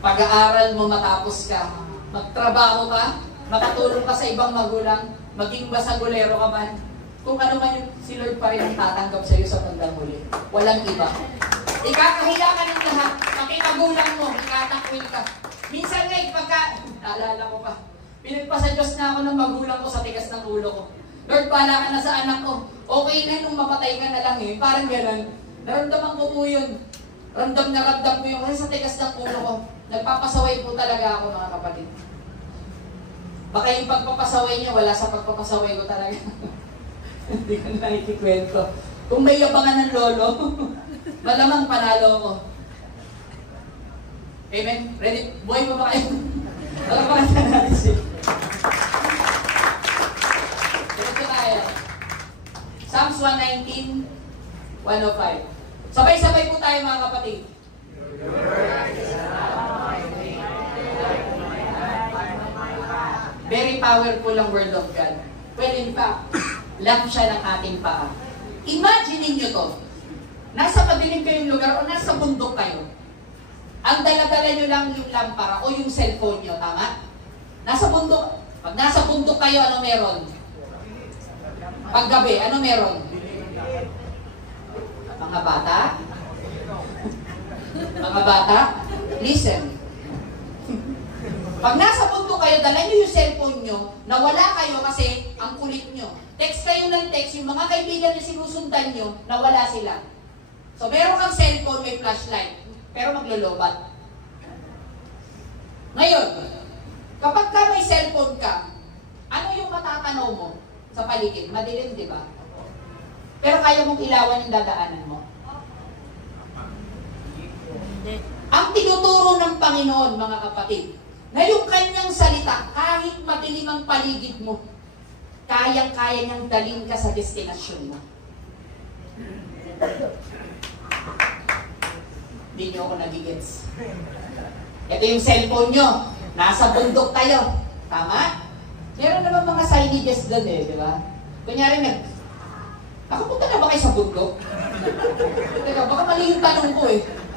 pag-aaral mo matapos ka, magtrabaho ka, makatulong ka sa ibang magulang, maging basagulero ka man, kung ano man yung si Lord pa rin ang tatanggap sa iyo sa bandang huli. Walang iba. Ikakahiya ka ng lahat, makikagulang mo, ikatakwil ka. Minsan nga, naalala ko pa, pinagpasa Diyos na ako ng magulang ko sa tigas ng ulo ko. Lord, pala ka na sa anak ko. Okay na nung mapatay ka na lang Parang gano'n. Naramdaman ko po yun. Ramdam na ramdam ko yung kasi sa tigas ng ulo ko. Nagpapasaway po talaga ako mga kapatid. Baka yung pagpapasaway niya, wala sa pagpapasaway ko talaga. Hindi ko na ikikwento. Kung may yabangan ng lolo, malamang panalo ko. Amen? Ready? Buhay mo ba kayo? Palapakan na natin siya. Ito tayo. Psalms 119, 105. Sabay-sabay po tayo mga kapatid. Very powerful ang Word of God. Well, in fact, lamp siya ng ating paa. Imagine niyo to. Nasa madilim kayong lugar o nasa bundok kayo. Ang dala-dala nyo lang yung lampara o yung cellphone nyo, tama? Nasa bundok. Pag nasa bundok kayo, ano meron? Paggabi, ano meron? Mga bata? Mga bata? Listen. Pag nasa bundok kayo, dala nyo yung cellphone nyo, nawala kayo kasi ang kulit nyo. Text kayo ng text, yung mga kaibigan na sinusundan nyo, nawala sila. So, meron kang cellphone, may flashlight. Pero maglolobat. Ngayon, kapag ka may cellphone ka, ano yung matatanaw mo sa paligid? Madilim, di ba? Pero kaya mong ilawan yung dadaanan mo. Ang tinuturo ng Panginoon, mga kapatid, na yung kanyang salita, kahit madilim ang paligid mo, kayang-kaya niyang dalhin ka sa destinasyon mo. Hindi nyo ako nagigets. Ito yung cellphone nyo. Nasa bundok kayo. Tama? Meron naman mga signages doon di ba? Kunyari nakapunta na ba kayo sa bundok? Teka, baka mali yung tanong ko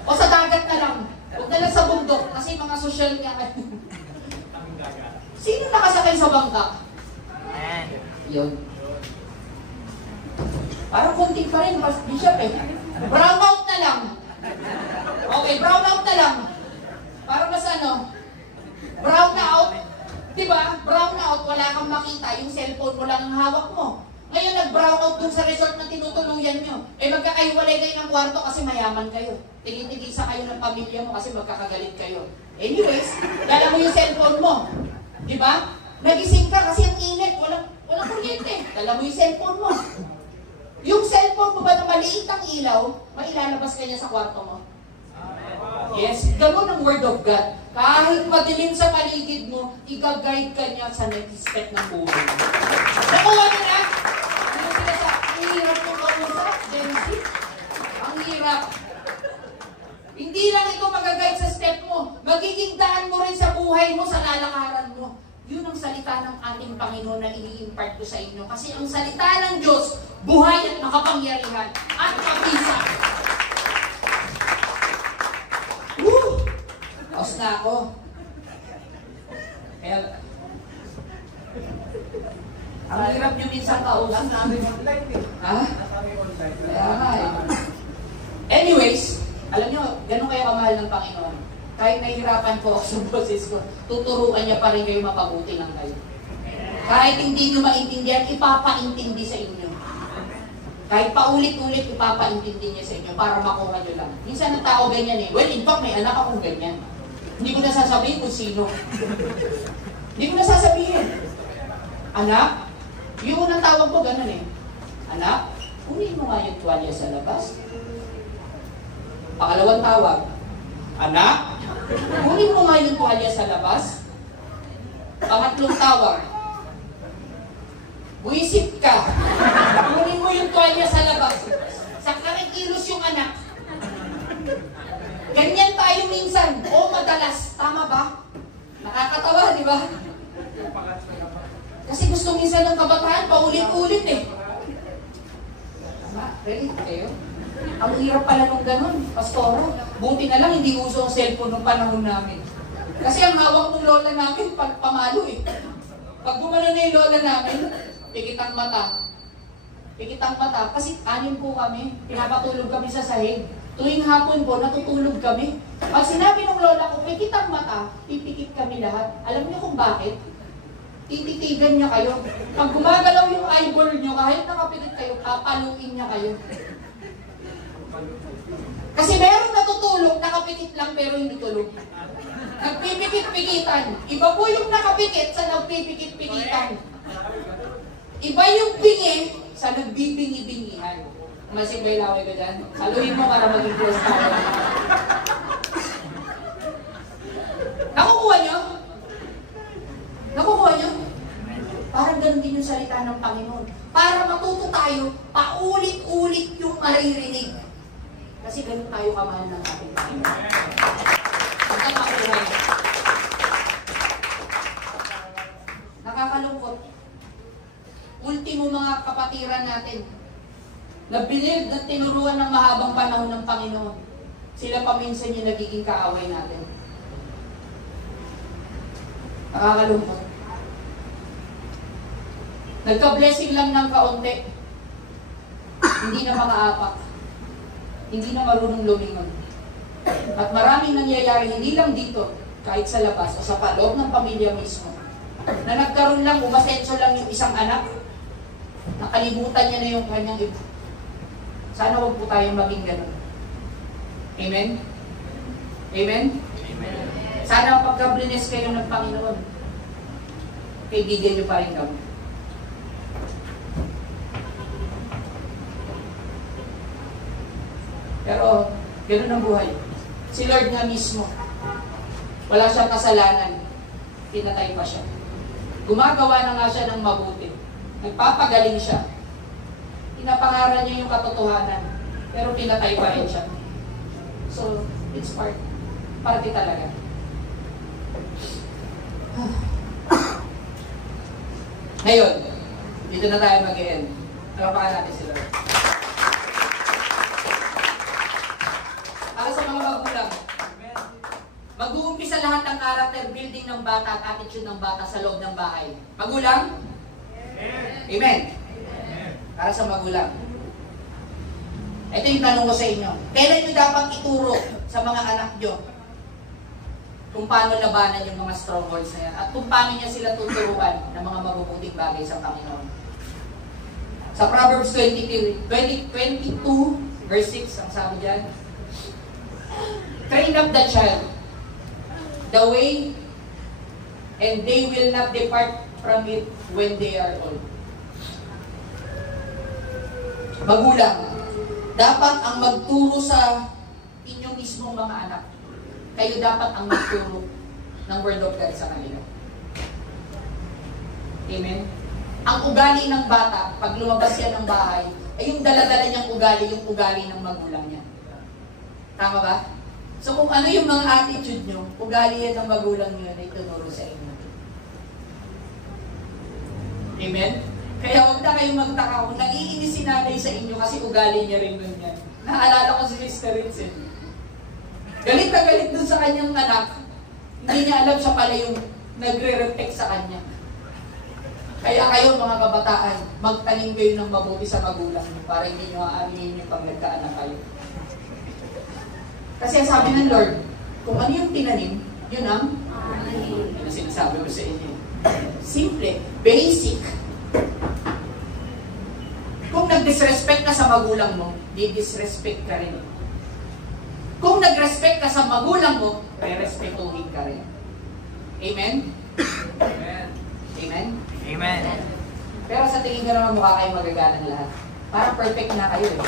O sa dagat na lang. Huwag na lang sa bundok. Kasi mga social nga. Sino nakasakay sa bangka? Yun. Parang kunting pa rin, Bishop Brown out na lang. Okay, brown out na lang. Para mas brown out. Diba? Brown out, wala kang makita. Yung cellphone mo lang ang hawak mo. Ngayon, nag-brown out dun sa resort na tinutuluyan nyo. Magkakaiwalay kayo ng kwarto kasi mayaman kayo. Tigil-tigisa kayo ng pamilya mo kasi magkakagalit kayo. Anyways, dala mo yung cellphone mo. Diba? Nagising ka kasi ang init. Walang kuryente. Dala mo yung cellphone mo. Yung cellphone mo ba na maliit ang ilaw, mailalabas ka niya sa kwarto mo? Yes, ganun ang Word of God. Kahit madilim sa paligid mo, i-guide ka niya sa next step ng buhay. Nakuha niyo na? Ano sila sa, ang hirap mo kausap, Genesis? Ang hirap. Hindi lang ito mag-guide sa step mo. Magiging daan mo rin sa buhay mo, sa lalakaran mo. Yun ang salita ng ating Panginoon na ini-impart ko sa inyo. Kasi ang salita ng Diyos, buhay at makapangyarihan at mabisa. Woo! Tapos na ako. Kaya, ang Panginoon, kahit nahihirapan po ako sa boses ko, tuturuan niya pa rin kayo mapabuti ng kayo. Kahit hindi nyo maintindihan, ipapaintindi sa inyo. Kahit paulit-ulit, ipapaintindi niya sa inyo para makuha nyo lang. Minsan ang tao ganyan eh. Well, in fact, may anak akong ganyan. Hindi ko nasasabihin kung sino. Hindi ko nasasabihin. Anak, yung unang tawag ko ganun eh. Anak, kunin mo nga yung tuwalya sa labas. Pangalawang tawag, anak, kunin mo nga yung tuwalya sa labas. Pangatlong tawag, buisip ka. Kunin mo yung tuwalya sa labas. Sa karikilos yung anak. Ganyan tayo minsan. O madalas. Tama ba? Nakakatawa, di ba? Kasi gusto minsan ng kabataan, paulit-ulit eh. Tama, relate kayo? Ang hirap pala nung ganun, pastora. Buti na lang hindi uso ang cellphone nung panahon namin. Kasi ang hawak ng lola namin, pamalo eh. Pag gumano na yung lola namin, pikit ang mata. Pikit ang mata. Kasi 6 po kami, pinapatulog kami sa sahig. Tuwing hapon po, natutulog kami. Pag sinabi ng lola ko, pikit ang mata, pipikit kami lahat. Alam niyo kung bakit? Tititigan niya kayo. Pag gumagalaw yung eyeball niyo, kahit nakapikit kayo, papaluin niya kayo. Kasi meron natutulog, nakapikit lang pero hindi tulog. Nagpipikit-pikitan. Iba po yung nakapikit sa nagpipikit-pikitan. Iba yung bingi sa nagbibingi-bingihan. Masig may laway ka dyan? Saluhin mo para maging close tayo. Nakukuha nyo? Nakukuha nyo? Parang ganun din yung salita ng Panginoon. Para matuto tayo, paulit-ulit yung maririnig. Kasi ganun tayo kamahal ng ating Panginoon. Pagkakakuhay. Nakakalungkot. Ultimo mga kapatiran natin, nabilib at tinuruan ng mahabang panahon ng Panginoon. Sila paminsan yung nagiging kaaway natin. Nakakalungkot. Nagka-blessing lang ng kaunti. Hindi na makaapak. Hindi na marunong lumingon. At maraming nangyayari, hindi lang dito, kahit sa labas o sa paloob ng pamilya mismo, na nagkaroon lang, umasenso lang yung isang anak, nakalimutan niya na yung kanyang iba. Sana huwag po tayong maging ganun. Amen? Amen? Amen. Sana pagka-bless kayo ng Panginoon, kaibigan niyo pa rin kami. Pero, ganoon ang buhay. Si Lord nga mismo, wala siyang kasalanan, pinatay pa siya. Gumagawa na nga siya ng mabuti. Nagpapagaling siya. Pinapangaral niya yung katotohanan, pero pinatay pa rin siya. So, it's parte talaga. Ngayon, dito na tayo mag-end. Talapakan natin si Lord. Para sa mga magulang, mag-uumpisa lahat ng character building ng bata at attitude ng bata sa loob ng bahay. Magulang? Amen. Para sa magulang. Ito yung tanong ko sa inyo. Kailan nyo dapat ituro sa mga anak nyo kung paano labanan yung mga strongholds na yan at kung paano niya sila tuturuan ng mga mabubuting bagay sa Panginoon? Sa Proverbs 22, verse 6, ang sabi dyan, train up the child the way, and they will not depart from it when they are old. Magulang, dapat ang magturo sa inyong mismong mga anak. Kayo dapat ang magturo ng Word of God sa kanila. Amen? Ang ugali ng bata, pag lumabas yan ng bahay, ay yung dala-dala niyang ugali, yung ugali ng magulang niya. Tama ba? So kung ano yung mga attitude nyo, ugali yan ng magulang nyo na itunuro sa inyo. Amen? Kaya huwag na kayong magtaka kung naiinis si nanay sa inyo kasi ugali niya rin nun yan. Naalala ko si Mr. Ritz. Galit na galit dun sa kanyang anak. Hindi niya alam siya pala yung nagre-reflect sa kanya. Kaya kayo mga kabataan, magtanim kayo ng mabuti sa magulang niyo para hindi niyo aaminin niyo pag nagkaanak kayo. Kasi sabi ng Lord, Kung ano yung tinanim, yun ang sinasabi ko sa inyo. Simple, basic. Kung nag-disrespect ka sa magulang mo, di-disrespect ka rin. Kung nag-respect ka sa magulang mo, re-respetuhin ka rin. Amen? Amen. Amen? Amen. Pero sa tingin ko naman mukha kayo magagalang lahat. Parang perfect na kayo eh.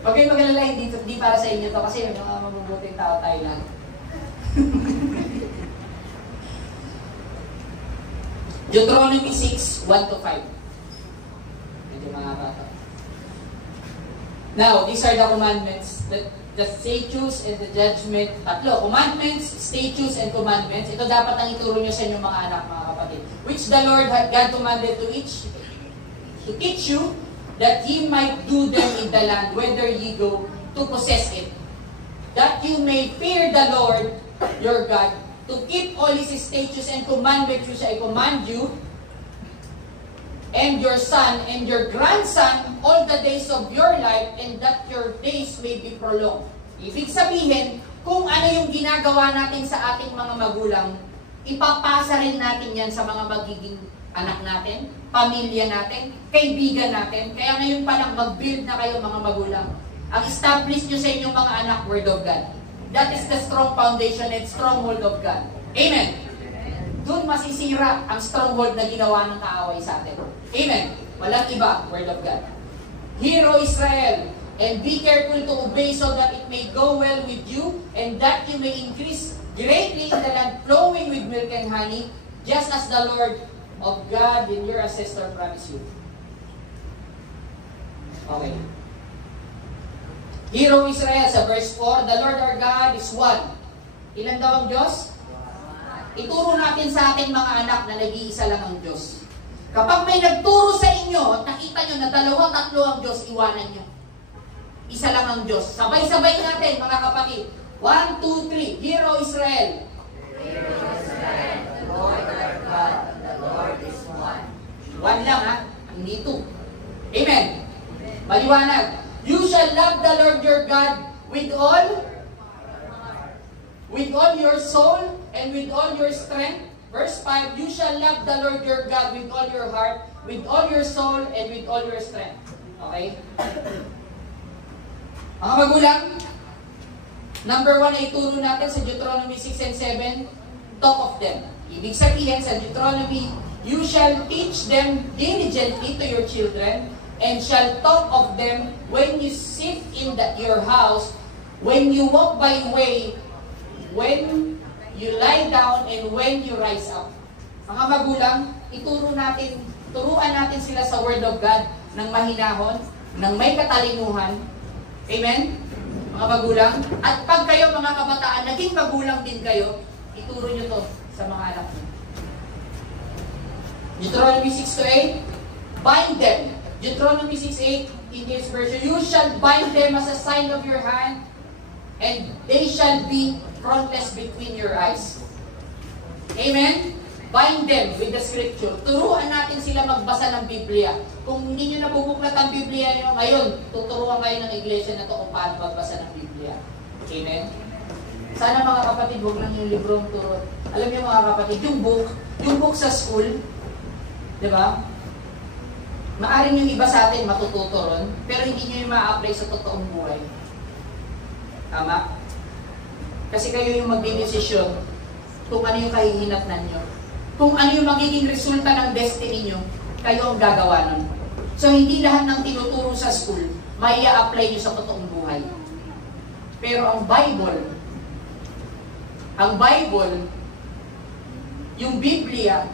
Okay, magalala, hindi para sa inyo to kasi yung mga mabubuting tao tayo lang. Deuteronomy 6, 1-5. Medyo mga bata. Now, these are the commandments, the statutes and the judgment. Tatlo, commandments, statutes, and commandments. Ito dapat ang ituro nyo sa inyong mga anak, mga kapatid. Which the Lord had God commanded to teach you, that ye might do them in the land, whither ye go to possess it. That you may fear the Lord your God, to keep all His statutes and commandments which I command you, and your son and your grandson all the days of your life, and that your days may be prolonged. Ibig sabihin, kung ano yung ginagawa natin sa ating mga magulang, ipapasa rin natin yan sa mga magiging anak natin, pamilya natin, kaibigan natin. Kaya ngayon pa lang mag-build na kayo mga magulang. Ang establish nyo sa inyong mga anak, Word of God. That is the strong foundation and stronghold of God. Amen. Doon masisira ang stronghold na ginawa ng kaaway sa atin. Amen. Walang iba, Word of God. Hear, O Israel, and be careful to obey so that it may go well with you, and that you may increase greatly in the land flowing with milk and honey, just as the Lord of God and your ancestor promised you. Okay. Hear, O Israel, sa verse 4, the Lord our God is one. Ilan daw ang Diyos? Ituro natin sa ating mga anak na nag-iisa lang ang Diyos. Kapag may nagturo sa inyo at nakita nyo na dalawa, tatlo ang Diyos, iwanan nyo. Isa lang ang Diyos. Sabay-sabay natin, mga kapatid. 1, 2, 3. Hear, O Israel. Hear, O Israel, the Lord our God, the Lord is one. One lang ha, hindi two. Amen. Maliwanag. You shall love the Lord your God with all your soul and with all your strength. Verse 5, you shall love the Lord your God with all your heart, with all your soul, and with all your strength. Okay? Mga magulang, number 1 ay ituro natin sa Deuteronomy 6 and 7, talk of them. Ibig sabihin sa Deuteronomy, you shall teach them diligently to your children, and shall talk of them when you sit in your house, when you walk by way, when you lie down, and when you rise up. Mga magulang, turuan natin sila sa Word of God ng mahinahon, ng may katalinuhan. Amen? Mga magulang. At pag kayo mga kabataan, naging magulang din kayo, ituro nyo to sa mga anak nyo. Deuteronomy 6-8, bind them. Deuteronomy 6:8, in this version, you shall bind them as a sign of your hand, and they shall be frontless between your eyes. Amen? Bind them with the scripture. Turuan natin sila magbasa ng Biblia. Kung hindi nyo nabubuklat ang Biblia nyo ngayon, tuturuan kayo ng iglesia na to kung paano magbasa ng Biblia. Amen? Sana mga kapatid, huwag lang yung librong turo. Alam niyo mga kapatid, yung book sa school, di ba? Maaring yung iba sa atin matututo ron, pero hindi nyo yung ma-apply sa totoong buhay. Tama? Kasi kayo yung magdidesisyon kung ano yung kahihinatnan nyo. Kung ano yung magiging resulta ng destiny nyo, kayo ang gagawa nun. So, hindi lahat ng tinuturo sa school, may i-apply nyo sa totoong buhay. Pero ang Bible, yung Biblia,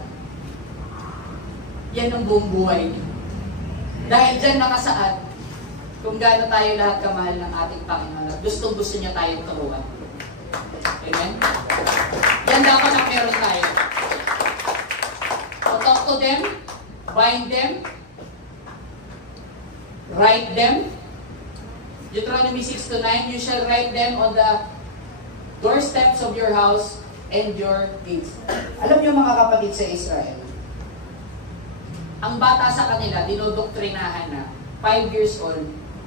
yan ang buong buhay nyo. Dahil dyan nakasaad kung gaano tayo lahat kamahal ng ating Panginoon at gustong-gusto niya tayong turuan. Amen? Yan dapat ang meron tayo. So talk to them, bind them, write them. Deuteronomy 6-9, you shall write them on the doorsteps of your house and your gates. Alam niyo mga kapatid sa Israel, ang bata sa kanila, dinodoktrinahan na 5 years old,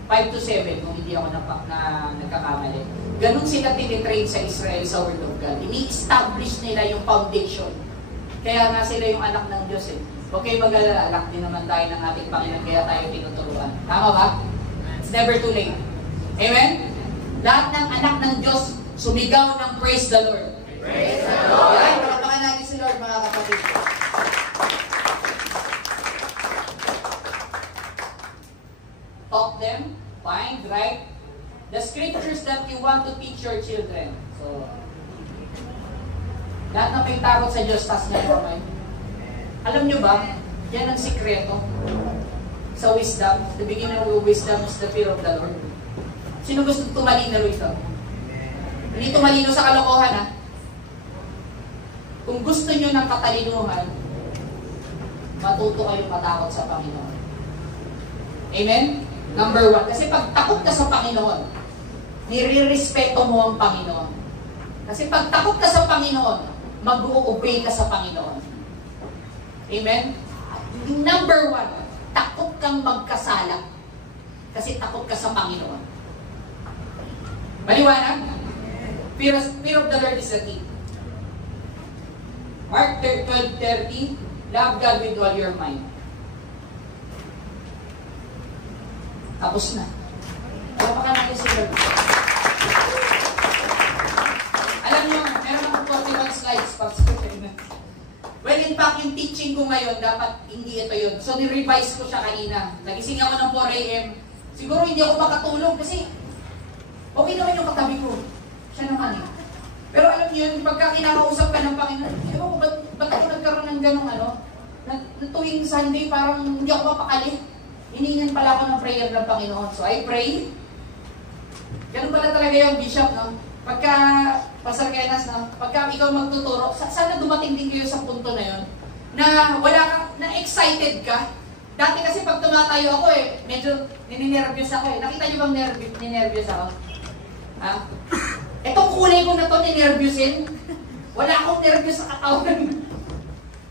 5 to 7 kung hindi ako nagkakamali. Ganun sila tinitrain sa Israel sa Word of God. Ini-establish nila yung foundation. Kaya nga sila yung anak ng Diyos eh. Okay, mag-alala, anak din naman tayo ng ating Panginoon, kaya tayo tinuturuan. Tama ba? It's never too late. Amen? Lahat ng anak ng Diyos, sumigaw ng praise the Lord. Praise the Lord. Yan, palakpakan natin si Lord, mga kapatid. Taught them, find, write, the scriptures that you want to teach your children. So, lahat na may takot sa Diyos, tas na yung alam nyo ba, yan ang sikreto sa wisdom. The beginning of wisdom is the fear of the Lord. Sino gusto tumalino rito? Hindi tumalino sa kalokohan, ha? Kung gusto nyo ng katalinuhan, matuto kayong matakot sa Panginoon. Amen? Number 1. Kasi pag takot ka sa Panginoon, nire-respeto mo ang Panginoon. Kasi pag takot ka sa Panginoon, mag-o-obey ka sa Panginoon. Amen? Number 1, takot kang magkasala. Kasi takot ka sa Panginoon. Maliwanag? Fear of the Lord is the key. Mark 12:30, love God with all your mind. Tapos na. Palapakan natin si Lord. Alam niyo, meron akong 41 slides. Well, in fact, yung teaching ko ngayon, dapat hindi ito yun. So, ni-revise ko siya kanina. Nagising ako ng 4 a.m. Siguro hindi ako makatulog kasi okay naman yung katabi ko. Siya naman eh. Pero alam niyo yun, pagka kinakausap ka ng Panginoon, ewan ko, ba't ako nagkaroon ng ganong na tuwing Sunday, parang hindi ako mapakali. Hiningan pala ako ng prayer ng Panginoon. So, I pray. Ganun pala talaga yung bishop, no? Pagka, Pastor Kenas, no? Pagka ikaw magtuturo, sana dumating din kayo sa punto na yun, na wala ka, na excited ka. Dati kasi pag tumatayo ako medyo nininervyos ako eh. Nakita niyo bang ninervyos ako? Ha? Itong kulay ko na to, ninervyosin. Wala akong nervyos sa katawan.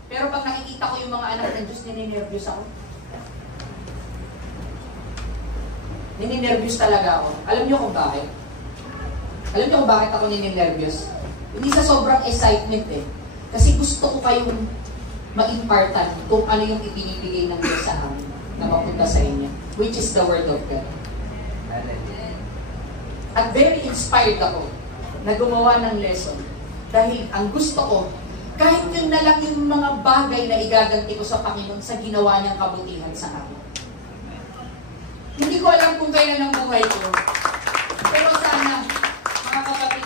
Pero pag nakikita ko yung mga anak ng Diyos, nininervyos ako. Nininervyos talaga ako. Alam niyo kung bakit? Alam niyo kung bakit ako nininervyos? Hindi sa sobrang excitement eh. Kasi gusto ko kayong ma-impartan kung ano yung ibinibigay ng Diyos sa amin na mapunta sa inyo. Which is the Word of God. At very inspired ako na gumawa ng lesson. Dahil ang gusto ko, kahit yun na lang yung mga bagay na igaganti ko sa Panginoon sa ginawa niyang kabutihan sa akin. Hindi ko alam kung kailan ang buhay ko. Pero sana, mga kapatid,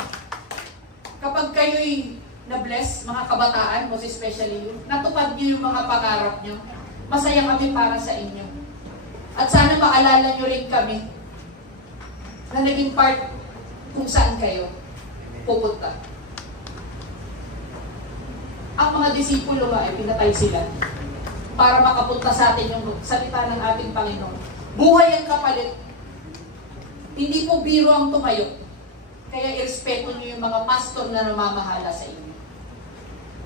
kapag kayo'y na-bless, mga kabataan, most especially you, natupad niyo yung mga pangarap niyo, masaya kami para sa inyo. At sana maalala niyo rin kami na naging part kung saan kayo pupunta. Ang mga disipulo nga ay pinatay sila para makapunta sa atin yung salita ng ating Panginoon. Buhay ang kapalit. Hindi po biro ang tumayo. Kaya irespeto niyo yung mga pastor na namamahala sa inyo.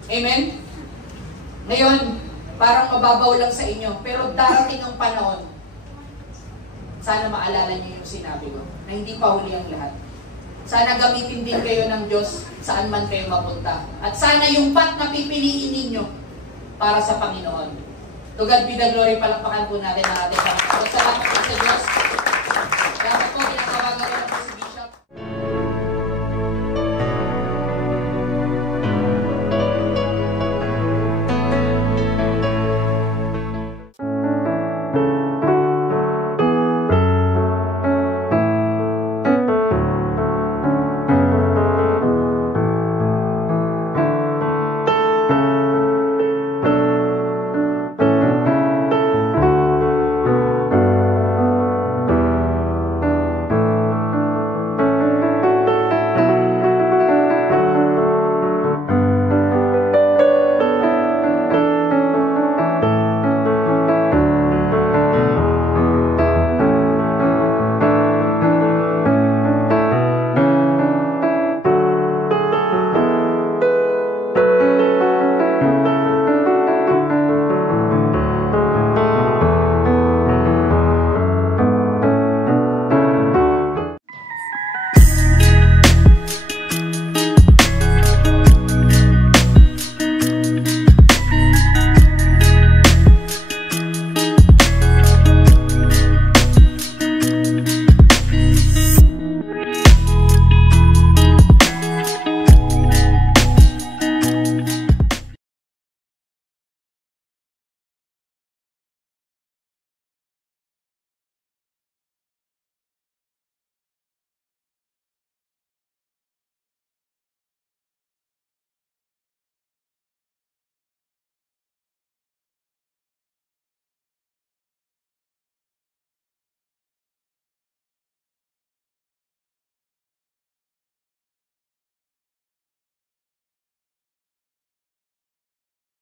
Amen? Ngayon, parang mababaw lang sa inyo, pero darating ang panahon, sana maalala niyo yung sinabi ko, na hindi pa huli ang lahat. Sana gamitin din kayo ng Diyos saan man kayo mapunta. At sana yung path na pipiliin ninyo para sa Panginoon. To God be the glory, palakpakan po natin ang ating Panginoon. Salamat po sa Diyos. Salamat po